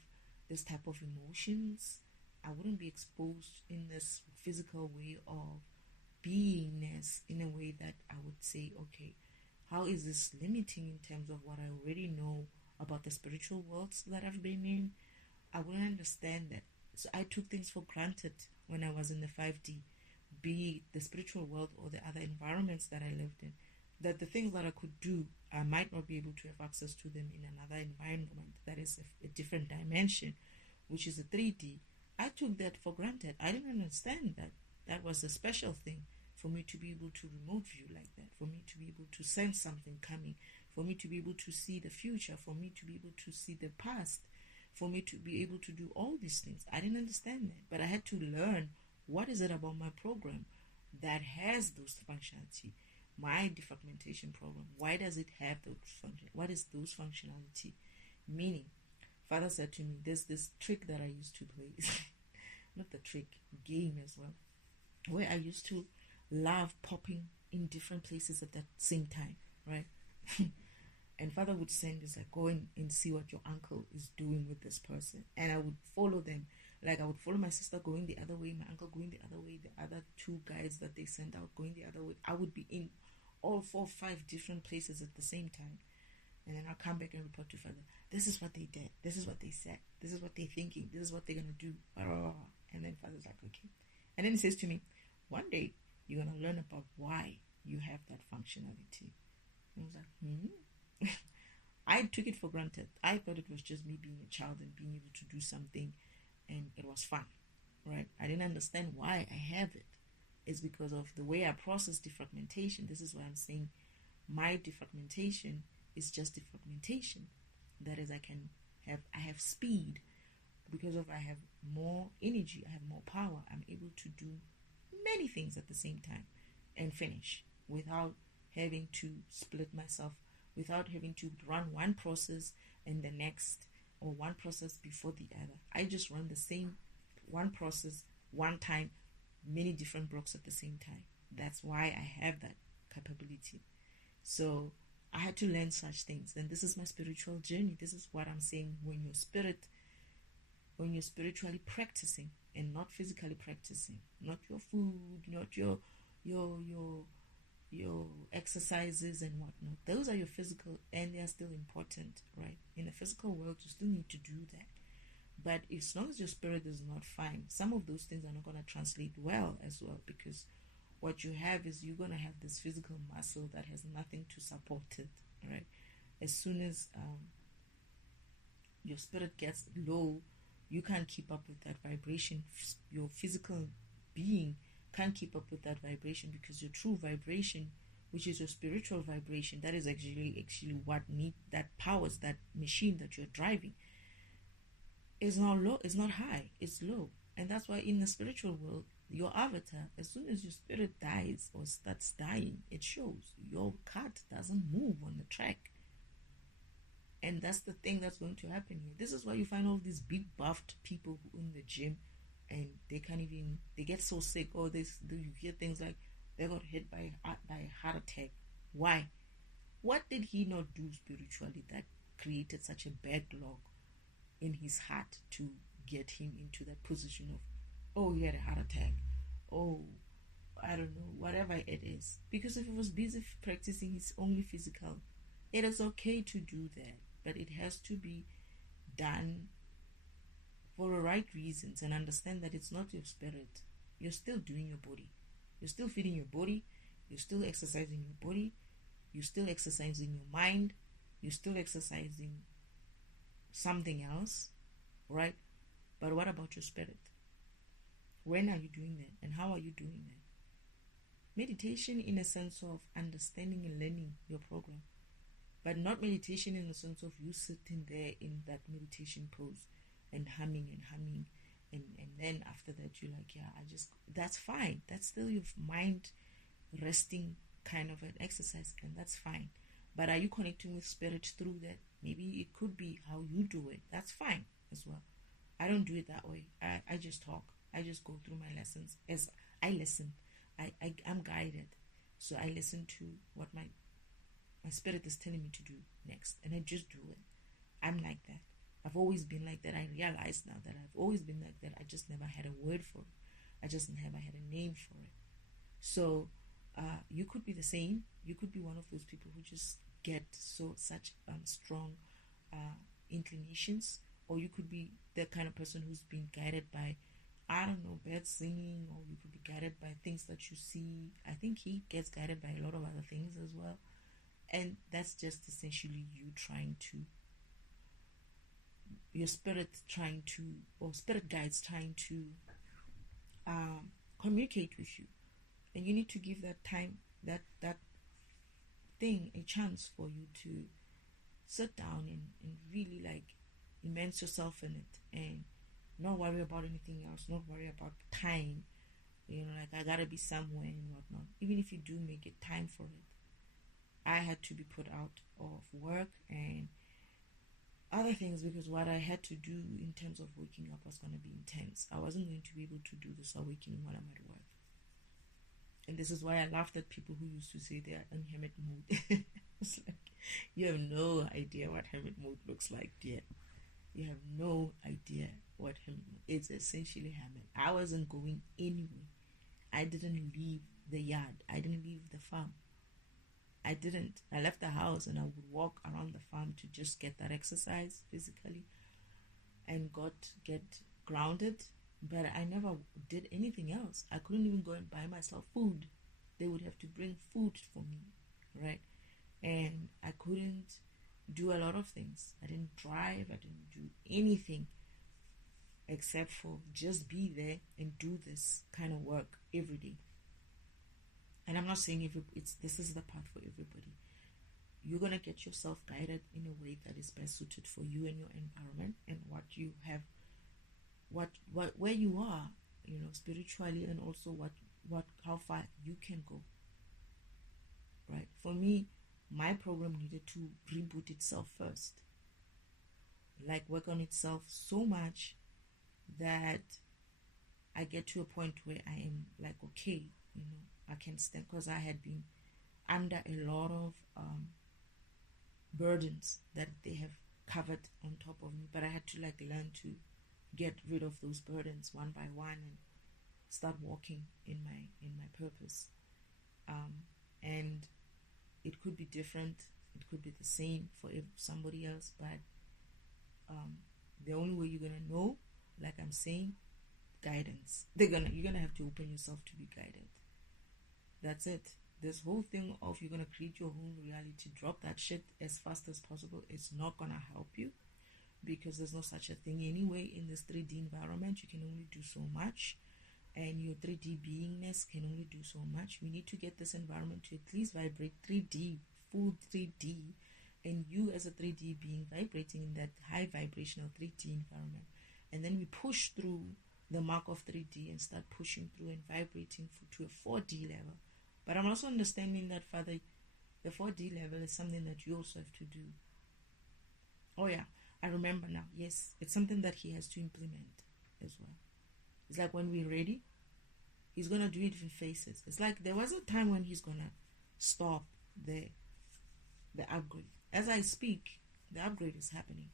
this type of emotions. I wouldn't be exposed in this physical way of beingness in a way that I would say, okay, how is this limiting in terms of what I already know about the spiritual worlds that I've been in? I wouldn't understand that. So I took things for granted when I was in the 5D, be it the spiritual world or the other environments that I lived in, that the things that I could do, I might not be able to have access to them in another environment that is a different dimension, which is a 3D. I took that for granted. I didn't understand that that was a special thing for me to be able to remote view like that, for me to be able to sense something coming, for me to be able to see the future, for me to be able to see the past, for me to be able to do all these things. I didn't understand that, but I had to learn what is it about my program that has those functionality. My defragmentation program, why does it have those function? What is those functionality? Meaning, Father said to me, there's this trick that I used to play, not the trick, game as well, where I used to love popping in different places at the same time, right? And Father would send this, like, go and see what your uncle is doing with this person. And I would follow them. Like, I would follow my sister going the other way, my uncle going the other way, the other two guys that they sent out going the other way. I would be in all 4 or 5 different places at the same time. And then I'll come back and report to Father. This is what they did. This is what they said. This is what they're thinking. This is what they're going to do. And then Father's like, okay. And then he says to me, one day, you're going to learn about why you have that functionality. And I was like, I took it for granted. I thought it was just me being a child and being able to do something, and it was fun, right? I didn't understand why I have it. It's because of the way I process defragmentation. This is why I'm saying my defragmentation is just defragmentation. That is, I have speed because of I have more energy, I have more power. I'm able to do many things at the same time and finish without having to split myself, without having to run one process and the next, or one process before the other. I just run the same one process one time, many different blocks at the same time. That's why I have that capability. So I had to learn such things. And this is my spiritual journey. This is what I'm saying. When you're spiritually practicing and not physically practicing, not your food, not your exercises and whatnot. Those are your physical, and they are still important, right? In the physical world, you still need to do that. But as long as your spirit is not fine, some of those things are not going to translate well as well, because what you have is you're going to have this physical muscle that has nothing to support it, right? As soon as your spirit gets low, you can't keep up with that vibration. Your physical being can't keep up with that vibration, because your true vibration, which is your spiritual vibration, that is actually what that powers that machine that you're driving, is not low, it's not high, it's low. And that's why in the spiritual world, your avatar, as soon as your spirit dies or starts dying, it shows your cart doesn't move on the track. And that's the thing that's going to happen here. This is why you find all these big buffed people in the gym, and they can't even, they get so sick, or you hear things like they got hit by a heart attack. Why? What did he not do spiritually that created such a backlog in his heart to get him into that position of, oh, he had a heart attack, oh, I don't know, whatever it is. Because if he was busy practicing his only physical, it is okay to do that, but it has to be done for the right reasons, and understand that it's not your spirit. You're still doing your body. You're still feeding your body. You're still exercising your body. You're still exercising your mind. You're still exercising something else, right? But what about your spirit? When are you doing that? And how are you doing that? Meditation in a sense of understanding and learning your program, but not meditation in the sense of you sitting there in that meditation pose and humming, and then after that you're like, yeah, that's fine. That's still your mind resting kind of an exercise, and that's fine. But are you connecting with spirit through that? Maybe it could be how you do it. That's fine as well. I don't do it that way. I just talk. I just go through my lessons as I listen. I'm guided. So I listen to what my spirit is telling me to do next, and I just do it. I'm like that. I've always been like that. I realize now that I've always been like that. I just never had a word for it. I just never had a name for it. So you could be the same. You could be one of those people who just get such strong inclinations, or you could be the kind of person who's been guided by, I don't know, bad singing, or you could be guided by things that you see. I think he gets guided by a lot of other things as well. And that's just essentially you trying to, your spirit trying to, or spirit guides trying to communicate with you. And you need to give that time, that thing, a chance for you to sit down and really like immerse yourself in it, and not worry about anything else, not worry about time, like I gotta be somewhere and whatnot. Even if you do make it time for it, I had to be put out of work and other things, because what I had to do in terms of waking up was going to be intense. I wasn't going to be able to do this awakening while I'm at work. And this is why I laughed at people who used to say they are in hermit mode. It's like, you have no idea what hermit mode looks like yet. You have no idea what hermit mode is. It's essentially hermit. I wasn't going anywhere. I didn't leave the yard. I didn't leave the farm. I didn't. I left the house and I would walk around the farm to just get that exercise physically and get grounded. But I never did anything else. I couldn't even go and buy myself food. They would have to bring food for me, right? And I couldn't do a lot of things. I didn't drive. I didn't do anything except for just be there and do this kind of work every day. And I'm not saying this is the path for everybody. You're going to get yourself guided in a way that is best suited for you and your environment and what you have, where you are, spiritually, and also how far you can go. Right? For me, my program needed to reboot itself first. Like work on itself so much that I get to a point where I am like, okay, I can stand, because I had been under a lot of burdens that they have covered on top of me, but I had to like learn to get rid of those burdens one by one and start walking in my purpose. And it could be different, it could be the same for somebody else, but the only way you're gonna know, like I'm saying, guidance. You're gonna have to open yourself to be guided. That's it. This whole thing of you're gonna create your own reality, drop that shit as fast as possible. It's not gonna help you, because there's no such a thing anyway in this 3D environment. You can only do so much, and your 3D beingness can only do so much. We need to get this environment to at least vibrate 3D, full 3D, and you as a 3D being vibrating in that high vibrational 3D environment. And then we push through the mark of 3D and start pushing through and vibrating to a 4D level. But I'm also understanding that, Father, the 4D level is something that you also have to do. Oh yeah, I remember now. Yes, it's something that he has to implement as well. It's like when we're ready, he's going to do it in phases. It's like there was a time when he's going to stop the upgrade. As I speak, the upgrade is happening.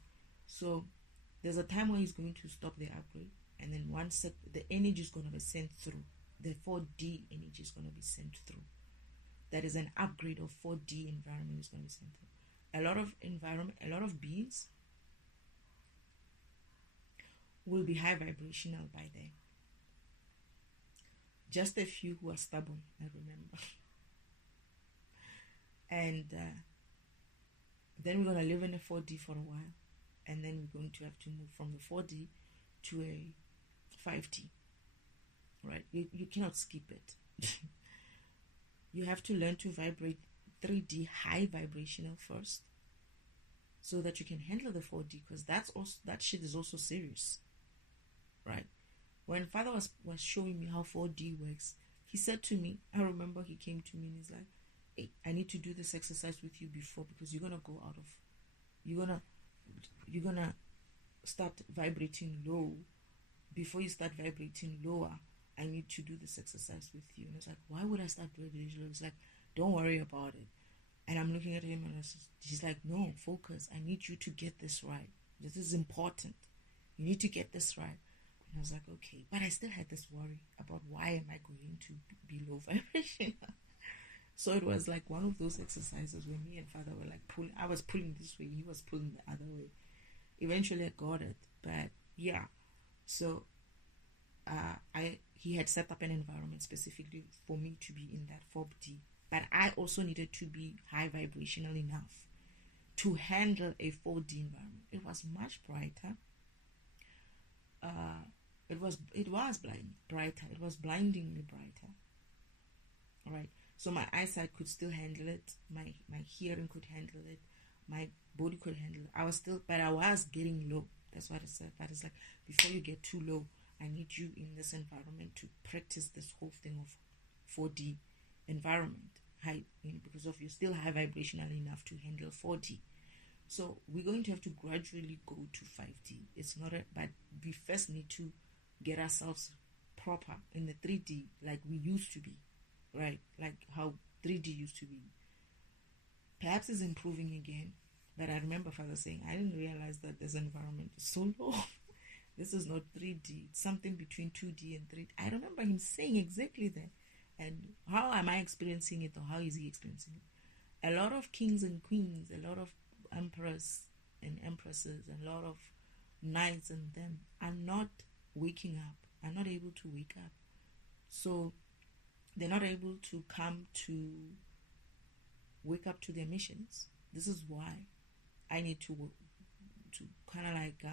So There's a time where he's going to stop the upgrade, and then once the energy is going to be sent through. The 4D energy is going to be sent through. That is an upgrade of 4D environment is going to be sent through. A lot of beings will be high vibrational by then. Just a few who are stubborn, I remember. And then we're going to live in a 4D for a while. And then we're going to have to move from the 4D to a 5D. Right? You cannot skip it. You have to learn to vibrate 3D high vibrational first, so that you can handle the 4D, because that shit is also serious. Right? When Father was showing me how 4D works, he said to me, I remember he came to me and he's like, hey, I need to do this exercise with you before, because you're gonna go out of, you're gonna start vibrating low. Before you start vibrating lower, I need to do this exercise with you. And I was like, why would I start vibrating low? He's like, don't worry about it. And I'm looking at him and he's like, no, focus. I need you to get this right. This is important. You need to get this right. And I was like, okay. But I still had this worry about, why am I going to be low vibration? So it was like one of those exercises where me and Father were like pulling. I was pulling this way, he was pulling the other way. Eventually I got it. But yeah. So he had set up an environment specifically for me to be in that 4D. But I also needed to be high vibrational enough to handle a 4D environment. It was much brighter. It was brighter. It was blindingly brighter. All right. So my eyesight could still handle it. My hearing could handle it. My body could handle it. But I was getting low. That's what I said. But it's like, before you get too low, I need you in this environment to practice this whole thing of 4D environment. High, because of you're still high vibrational enough to handle 4D. So we're going to have to gradually go to 5D. But we first need to get ourselves proper in the 3D like we used to be, right? Like how 3D used to be. Perhaps it's improving again, but I remember Father saying, I didn't realize that this environment is so low. This is not 3D. It's something between 2D and 3D. I remember him saying exactly that. And how am I experiencing it, or how is he experiencing it? A lot of kings and queens, a lot of emperors and empresses, and a lot of knights and them are not waking up, are not able to wake up. So they're not able to come to wake up to their missions. This is why I need to kind of like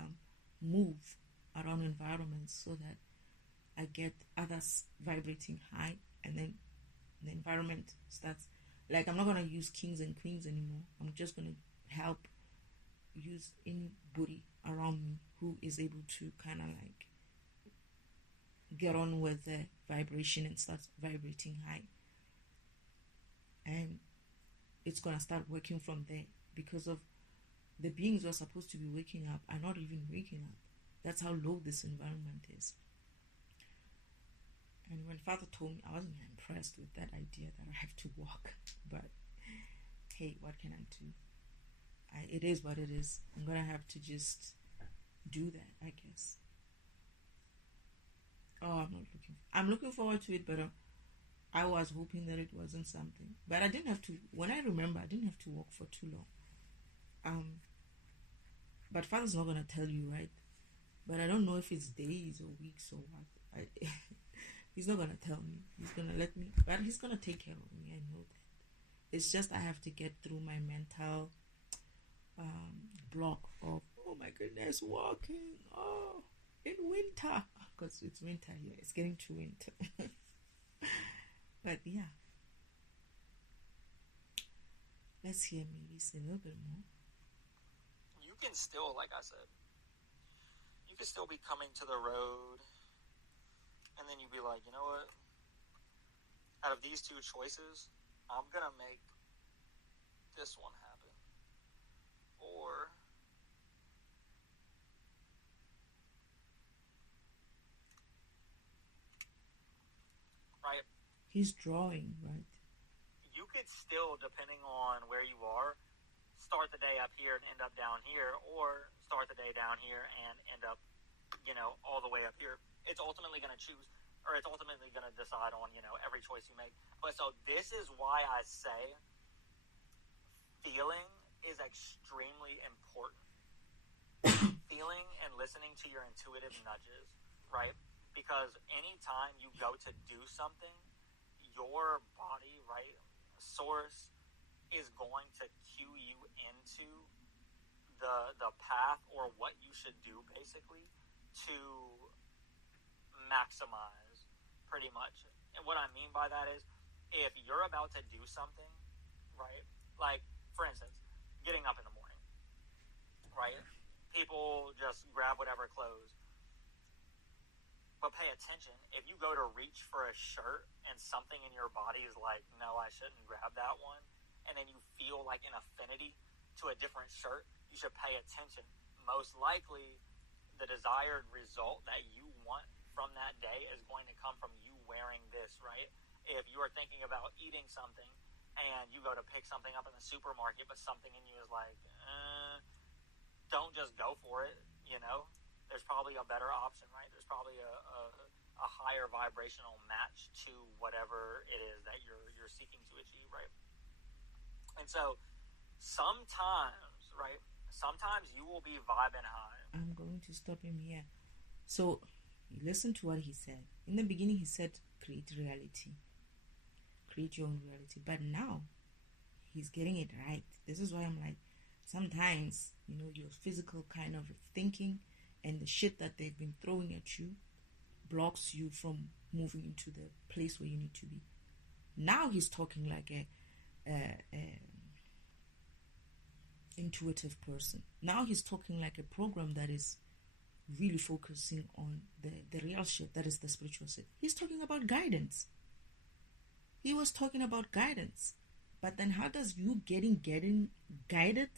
move around environments so that I get others vibrating high, and then the environment starts. Like, I'm not going to use kings and queens anymore. I'm just going to help use anybody around me who is able to kind of like get on with the vibration and start vibrating high. And it's going to start working from there, because of the beings who are supposed to be waking up are not even waking up. That's how low this environment is. And when Father told me, I wasn't impressed with that idea that I have to walk. But hey, what can I do? It is what it is. I'm going to have to just do that, I guess. Oh, I'm looking forward to it, but I was hoping that it wasn't something. But I didn't have to, when I remember, I didn't have to walk for too long. But Father's not going to tell you, right? But I don't know if it's days or weeks or what. He's not going to tell me. He's going to let me, but he's going to take care of me. I know that. It's just I have to get through my mental block of, oh my goodness, walking, in winter. Because it's winter here. It's getting to winter. But yeah. Let's hear maybe say a little bit more. You can still, like I said, you can still be coming to the road, and then you'd be like, you know what? Out of these two choices, I'm going to make this one happen. Or right? He's drawing, right? You could still, depending on where you are, start the day up here and end up down here, or start the day down here and end up, all the way up here. It's ultimately going to choose, or it's ultimately going to decide on, every choice you make. But so this is why I say feeling is extremely important. Feeling and listening to your intuitive nudges, right? Because anytime you go to do something, your body, right, source is going to cue you into the path or what you should do, basically, to maximize, pretty much. And what I mean by that is, if you're about to do something, right, like, for instance, getting up in the morning, right? People just grab whatever clothes. But pay attention. If you go to reach for a shirt and something in your body is like, no, I shouldn't grab that one, and then you feel like an affinity to a different shirt, you should pay attention. Most likely, the desired result that you want from that day is going to come from you wearing this, right? If you are thinking about eating something and you go to pick something up in the supermarket, but something in you is like, don't just go for it, There's probably a better option, right? There's probably a higher vibrational match to whatever it is that you're seeking to achieve, right? And so sometimes, right, sometimes you will be vibing high. I'm going to stop him here. So listen to what he said. In the beginning, he said, create reality. Create your own reality. But now, he's getting it right. This is why I'm like, sometimes, your physical kind of thinking and the shit that they've been throwing at you blocks you from moving into the place where you need to be. Now he's talking like a intuitive person. Now he's talking like a program that is really focusing on the real shit, that is the spiritual shit. He's talking about guidance. He was talking about guidance. But then how does you getting guided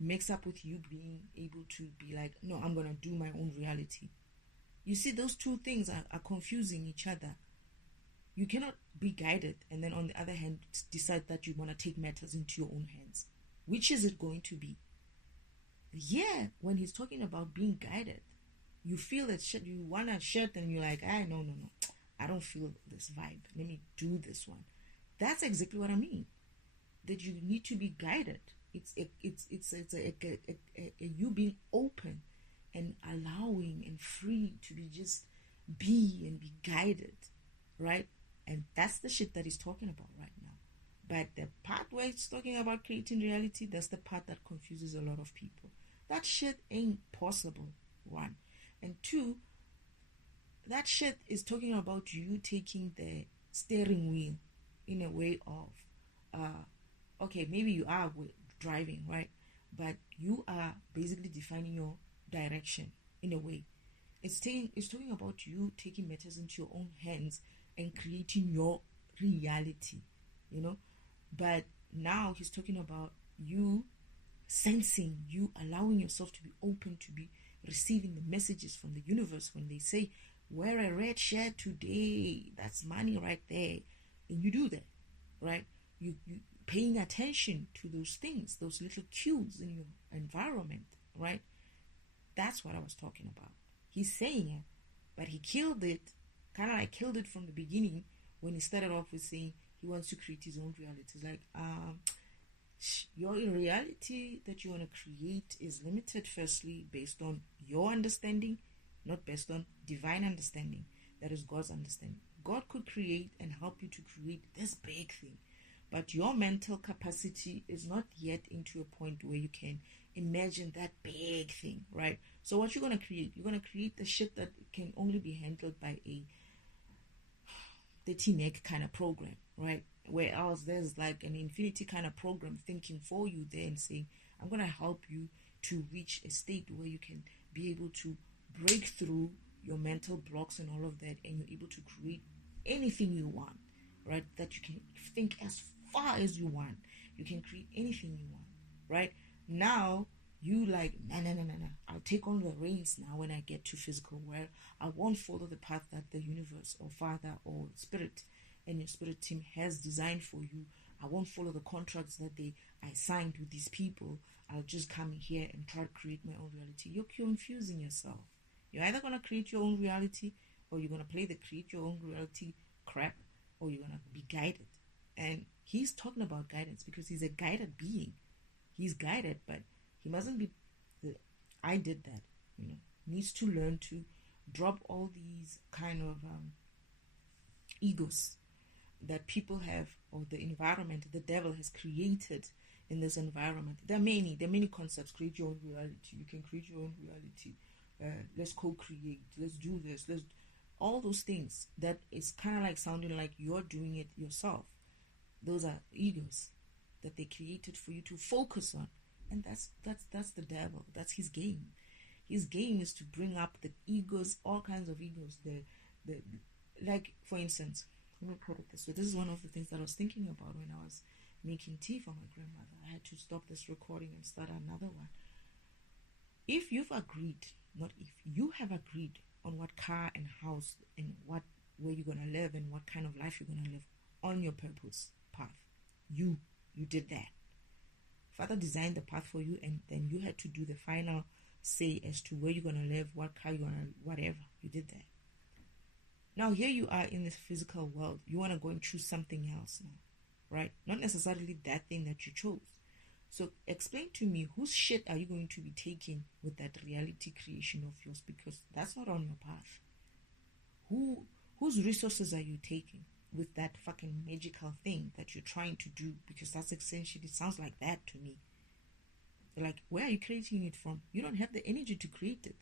mix up with you being able to be like, no, I'm going to do my own reality? You see, those two things are confusing each other. You cannot be guided and then on the other hand decide that you want to take matters into your own hands. Which is it going to be? Yeah, when he's talking about being guided, you feel that shit, you want a shirt and you're like, no, I don't feel this vibe. Let me do this one. That's exactly what I mean. That you need to be guided. It's you being open and allowing and free to be just be and be guided, right? And that's the shit that he's talking about right now. But the part where he's talking about creating reality, that's the part that confuses a lot of people. That shit ain't possible, one. And two, that shit is talking about you taking the steering wheel in a way of, okay, maybe you are driving, right? But you are basically defining your direction in a way. It's talking about you taking matters into your own hands and creating your reality, But now he's talking about you sensing, you allowing yourself to be open to be receiving the messages from the universe when they say, wear a red shirt today, that's money right there. And you do that, right? You paying attention to those things, those little cues in your environment, right? That's what I was talking about. He's saying it, but he killed it, kind of like killed it from the beginning when he started off with saying he wants to create his own reality. It's like, your reality that you want to create is limited, firstly, based on your understanding, not based on divine understanding. That is God's understanding. God could create and help you to create this big thing, but your mental capacity is not yet into a point where you can imagine that big thing, right? So what you're going to create? You're going to create the shit that can only be handled by a 30 meg kind of program, right? Where else there's like an infinity kind of program thinking for you there and saying, I'm going to help you to reach a state where you can be able to break through your mental blocks and all of that, and you're able to create anything you want, right? That you can think as far as you want. You can create anything you want, right? Now, you like, no. I'll take on the reins now when I get to physical world. I won't follow the path that the universe or Father or Spirit and your spirit team has designed for you. I won't follow the contracts that I signed with these people. I'll just come here and try to create my own reality. You're confusing yourself. You're either going to create your own reality, or you're going to play the create your own reality crap, or you're going to be guided. And he's talking about guidance because he's a guided being. He's guided, but he mustn't be. I did that, needs to learn to drop all these kind of egos that people have, or the environment the devil has created in this environment. There are many concepts. Create your own reality. You can create your own reality. Let's co-create. Let's do this. All those things that is kind of like sounding like you're doing it yourself. Those are egos that they created for you to focus on, and that's the devil. That's his game. His game is to bring up the egos, all kinds of egos. The like, for instance, let me put it this way. This is one of the things that I was thinking about when I was making tea for my grandmother. I had to stop this recording and start another one. If you've agreed, not if, you have agreed on what car and house and where you're going to live and what kind of life you're going to live on your purpose path, you did that. Father designed the path for you, and then you had to do the final say as to where you're going to live, what car you're going to, whatever. You did that. Now here you are in this physical world. You want to go and choose something else now, right? Not necessarily that thing that you chose. So explain to me, whose shit are you going to be taking with that reality creation of yours? Because that's not on your path. Whose resources are you taking with that fucking magical thing that you're trying to do? Because that's essentially, it sounds like that to me. Like, where are you creating it from? You don't have the energy to create it.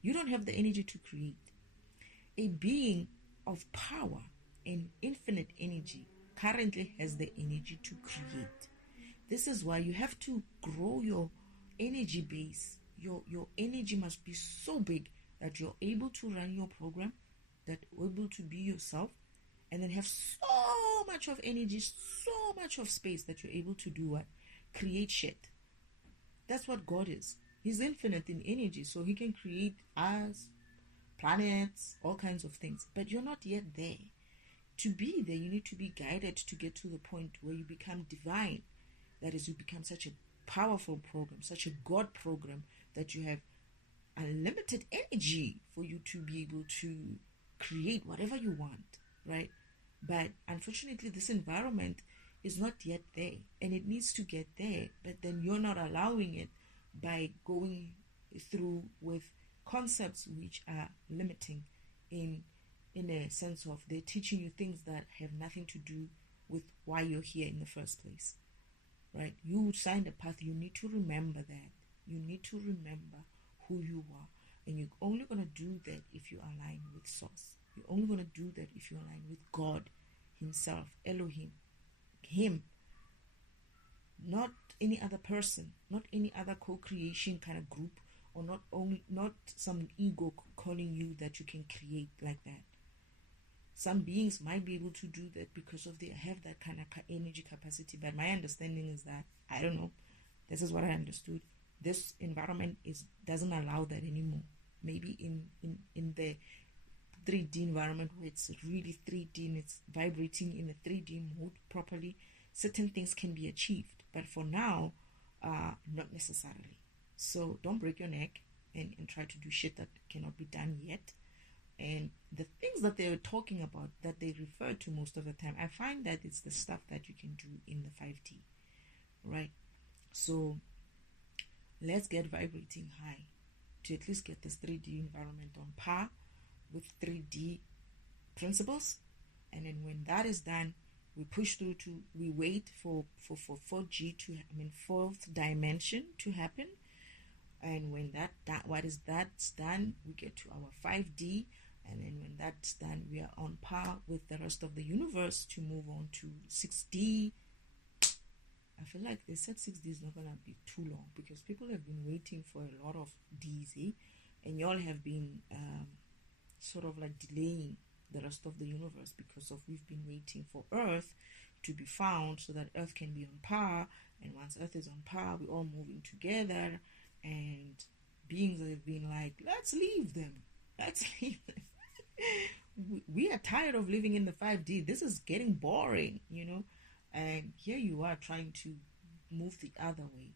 You don't have the energy to create. A being of power and infinite energy currently has the energy to create. This is why you have to grow your energy base. Your energy must be so big that you're able to run your program, that you're able to be yourself, and then have so much of energy, so much of space that you're able to do what? Create shit. That's what God is. He's infinite in energy, so he can create us, planets, all kinds of things. But you're not yet there. To be there, you need to be guided to get to the point where you become divine. That is, you become such a powerful program, such a God program, that you have unlimited energy for you to be able to create whatever you want, right? But unfortunately, this environment is not yet there, and it needs to get there, but then you're not allowing it by going through with concepts which are limiting in a sense of they're teaching you things that have nothing to do with why you're here in the first place, right? You signed a path. You need to remember that. You need to remember who you are, and you're only going to do that if you align with Source. You're only going to do that if you align with God himself, Elohim, him, not any other person, not any other co-creation kind of group, or not some ego calling you that you can create like that. Some beings might be able to do that because of they have that kind of energy capacity, but my understanding is that, I don't know, this is what I understood, this environment doesn't allow that anymore. Maybe in the 3D environment where it's really 3D and it's vibrating in a 3D mode properly, certain things can be achieved, but for now, not necessarily. So don't break your neck and try to do shit that cannot be done yet. And the things that they're talking about, that they refer to most of the time, I find that it's the stuff that you can do in the 5D, right? So let's get vibrating high to at least get this 3D environment on par with 3D principles. And then when that is done, we push through we wait for 4G fourth dimension to happen. And when that's done, we get to our 5D. And then when that's done, we are on par with the rest of the universe to move on to 6D. I feel like they said 6D is not going to be too long, because people have been waiting for a lot of Ds, and y'all have been sort of like delaying the rest of the universe because of we've been waiting for Earth to be found so that Earth can be on par. And once Earth is on par, we're all moving together, and beings have been like, let's leave them. We are tired of living in the 5D. This is getting boring, And here you are trying to move the other way.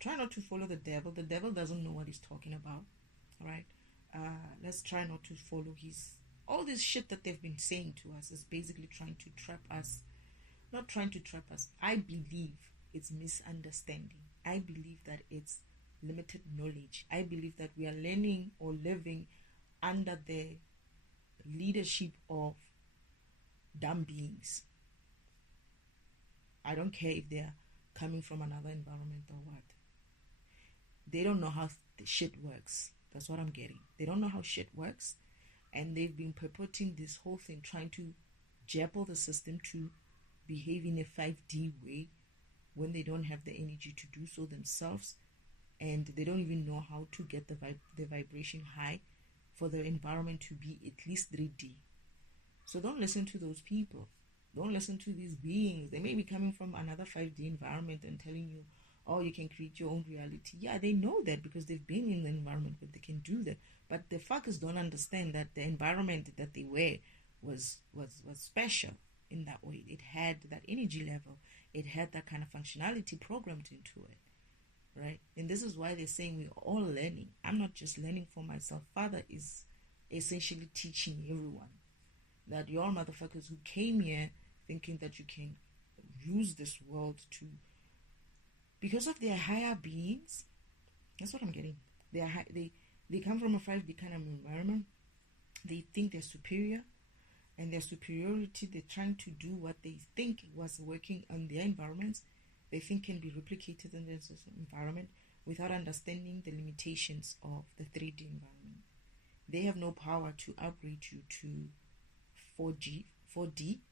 Try not to follow the devil. The devil doesn't know what he's talking about. All right. Let's try not to follow his all this shit that they've been saying to us is basically trying to trap us. Not trying to trap us. I believe it's misunderstanding. I believe that it's limited knowledge. I believe that we are learning or living under the leadership of dumb beings. I don't care if they're coming from another environment or what. They don't know how the shit works. That's what I'm getting. They don't know how shit works. And they've been purporting this whole thing, trying to jabble the system to behave in a 5D way when they don't have the energy to do so themselves. And they don't even know how to get the vibration high for the environment to be at least 3D. So don't listen to those people. Don't listen to these beings. They may be coming from another 5D environment and telling you, oh, you can create your own reality. Yeah, they know that because they've been in the environment, but they can do that. But the fuckers don't understand that the environment that they were was special in that way. It had that energy level. It had that kind of functionality programmed into it. Right? And this is why they're saying we're all learning. I'm not just learning for myself. Father is essentially teaching everyone that you're motherfuckers who came here thinking that you can use this world to, because of their higher beings. That's what I'm getting. They come from a 5D kind of environment. They think they're superior, and their superiority, they're trying to do what they think was working on their environments. They think can be replicated in this environment without understanding the limitations of the 3D environment. They have no power to upgrade you to 4D,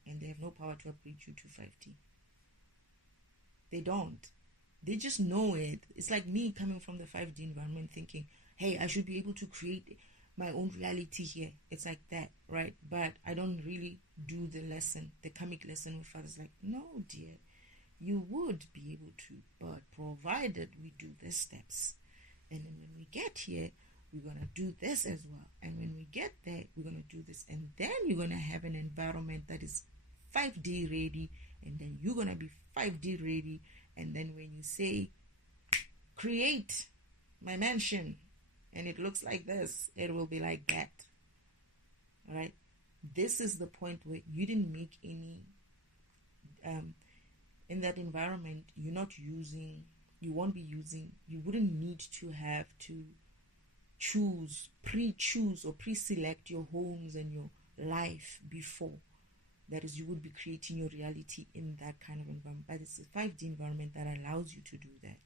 and they have no power to upgrade you to 5D. They don't. They just know it. It's like me coming from the 5D environment thinking, hey, I should be able to create my own reality here. It's like that, right? But I don't really do the lesson, the karmic lesson with Father's like, no, dear. You would be able to, but provided we do the steps. And then when we get here, we're going to do this as well. And when we get there, we're going to do this. And then you're going to have an environment that is 5D ready. And then you're going to be 5D ready. And then when you say, create my mansion, and it looks like this, it will be like that. All right? This is the point where you didn't make any... in that environment, you wouldn't need to have to pre-choose or pre-select your homes and your life before. That is, you would be creating your reality in that kind of environment. But it's a 5D environment that allows you to do that.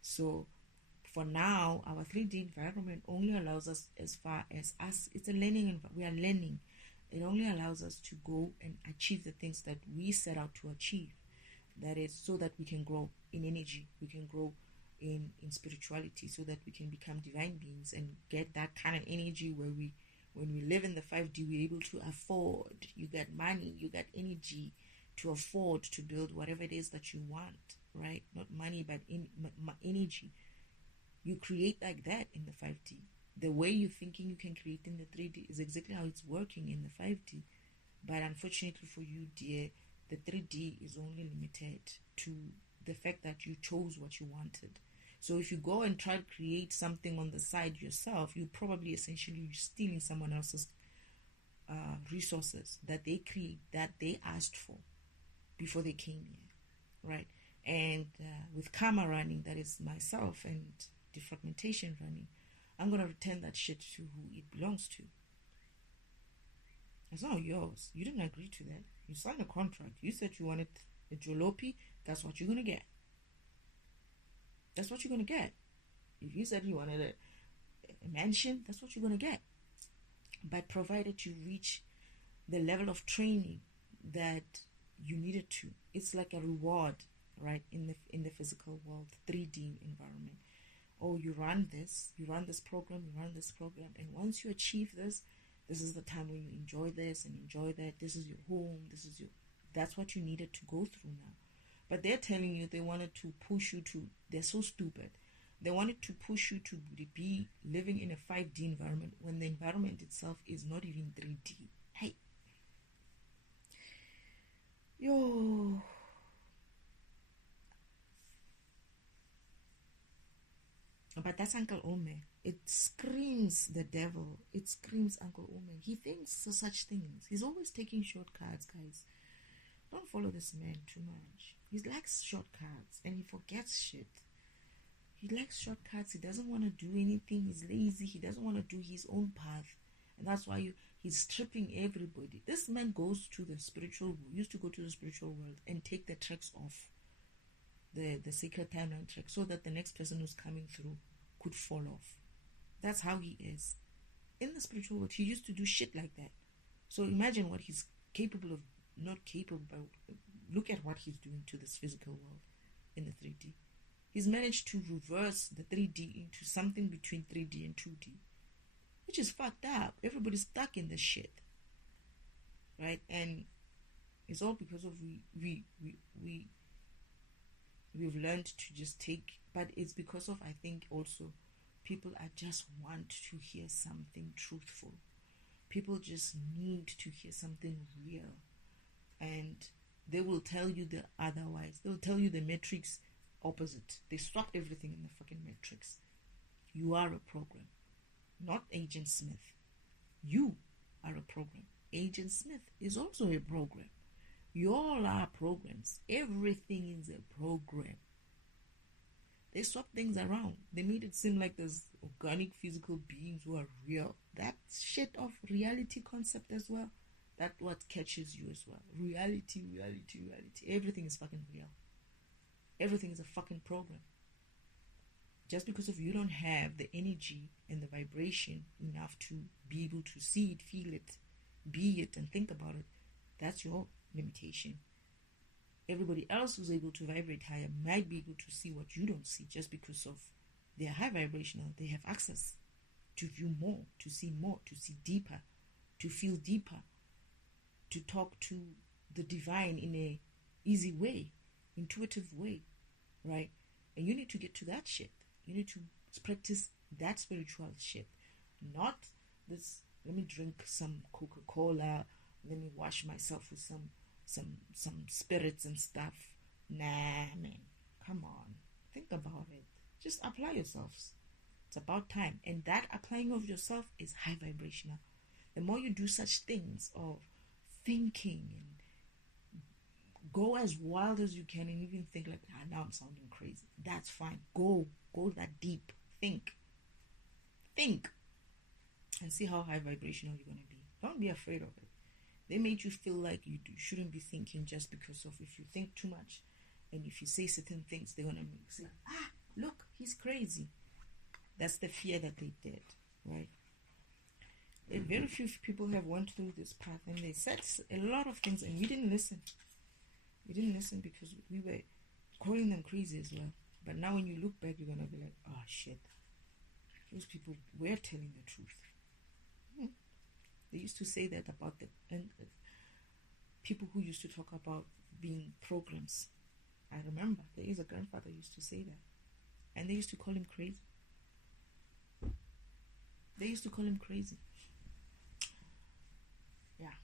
So for now, our 3D environment only allows us as far as us. It's a learning environment. We are learning. It only allows us to go and achieve the things that we set out to achieve. That is so that we can grow in energy, we can grow in spirituality, so that we can become divine beings and get that kind of energy where when we live in the 5D, we're able to afford. You got money, you got energy to afford to build whatever it is that you want, right? Not money, but energy. You create like that in the 5D. The way you're thinking you can create in the 3D is exactly how it's working in the 5D. But unfortunately for you, dear, the 3D is only limited to the fact that you chose what you wanted. So if you go and try to create something on the side yourself, you probably essentially stealing someone else's resources that they create, that they asked for before they came here, right? And with karma running, that is myself, and defragmentation running, I'm going to return that shit to who it belongs to. It's not yours. You didn't agree to that. You signed a contract. You said you wanted a jalopy. That's what you're going to get. That's what you're going to get. If you said you wanted a mansion, that's what you're going to get. But provided you reach the level of training that you needed to. It's like a reward, right, in the physical world, 3D environment. Oh, you run this program, and once you achieve this is the time when you enjoy this and enjoy that. This is your home. That's what you needed to go through now. But they're telling you they wanted to push you to, they're so stupid. They wanted to push you to be living in a 5D environment when the environment itself is not even 3D. Hey. Yo. But that's Uncle Ome. It screams the devil. It screams Uncle Ome. He thinks of such things. He's always taking shortcuts, guys. Don't follow this man too much. He likes shortcuts and he forgets shit. He likes shortcuts. He doesn't want to do anything. He's lazy. He doesn't want to do his own path. And that's why he's stripping everybody. This man goes to the spiritual, used to go to the spiritual world and take the tracks off. The sacred timeline track, so that the next person who's coming through could fall off. That's how he is. In the spiritual world, he used to do shit like that. So imagine what he's capable of, not capable, but look at what he's doing to this physical world in the 3D. He's managed to reverse the 3D into something between 3D and 2D, which is fucked up. Everybody's stuck in this shit, right? And it's all because of we've learned to just take, but it's because of, I think also, people are just want to hear something truthful. People just need to hear something real, and they will tell you the otherwise. They'll tell you the matrix opposite. They swap everything in the fucking matrix. You are a program, not Agent Smith. You are a program. Agent Smith is also a program. You all are programs. Everything is a program. They swap things around. They made it seem like there's organic physical beings who are real. That shit of reality concept as well. That's what catches you as well. Reality. Everything is fucking real. Everything is a fucking program. Just because of you don't have the energy and the vibration enough to be able to see it, feel it, be it, and think about it, that's your limitation. Everybody else who's able to vibrate higher might be able to see what you don't see, just because of they're high vibrational. They have access to view more, to see more, to see deeper, to feel deeper, to talk to the divine in a easy way, intuitive way, right? And you need to get to that shit. You need to practice that spiritual shit, not this. Let me drink some Coca-Cola. Let me wash myself with some spirits and stuff. Nah, man, come on, think about it. Just apply yourselves. It's about time. And that applying of yourself is high vibrational. The more you do such things of thinking and go as wild as you can, and even think like, now I'm sounding crazy, that's fine. Go that deep. Think and see how high vibrational you're going to be. Don't be afraid of it. They made you feel like you shouldn't be thinking, just because of, if you think too much and if you say certain things, they're going to say, look, he's crazy. That's the fear that they did, right? And very few people have went through this path, and they said a lot of things, and we didn't listen. We didn't listen because we were calling them crazy as well. But now when you look back, you're going to be like, oh shit, those people were telling the truth. They used to say that about people who used to talk about being programs. I remember there is a grandfather used to say that, and they used to call him crazy. Yeah.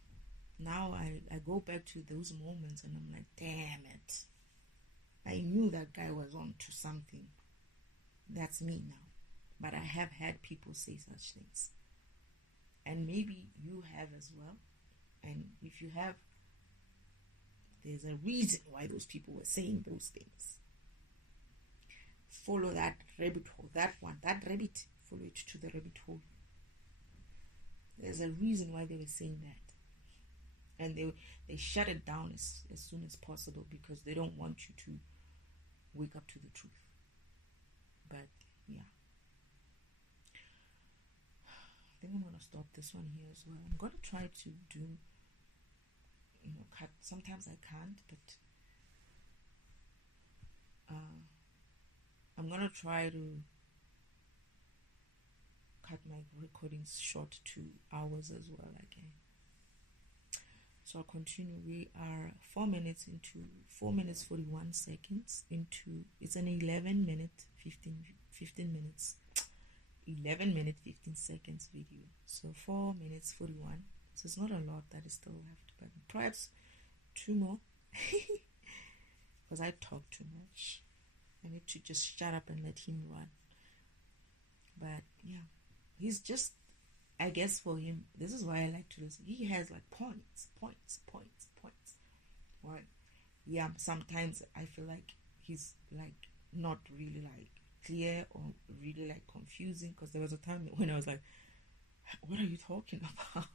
Now I go back to those moments and I'm like, damn it. I knew that guy was on to something. That's me now. But I have had people say such things. And maybe you have as well. And if you have, there's a reason why those people were saying those things. Follow that rabbit hole. That rabbit, follow it to the rabbit hole. There's a reason why they were saying that. And they shut it down as soon as possible, because they don't want you to wake up to the truth. But yeah, I think I'm going to stop this one here as well. I'm going to try to do, cut. Sometimes I can't, but I'm going to try to cut my recordings short to hours as well again. So I'll continue. We are 4 minutes 41 seconds into, it's an 11 minute 15 minutes 11 minute 15 seconds video. So 4 minutes 41. So it's not a lot that is still left, but perhaps 2 more because I talk too much. I need to just shut up and let him run. But yeah, he's just, I guess for him, this is why I like to listen. He has like points. Right? Yeah, sometimes I feel like he's like not really like clear or really like confusing, because there was a time when I was like, what are you talking about?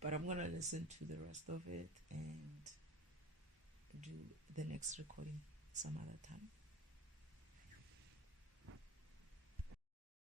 But I'm gonna listen to the rest of it and do the next recording some other time.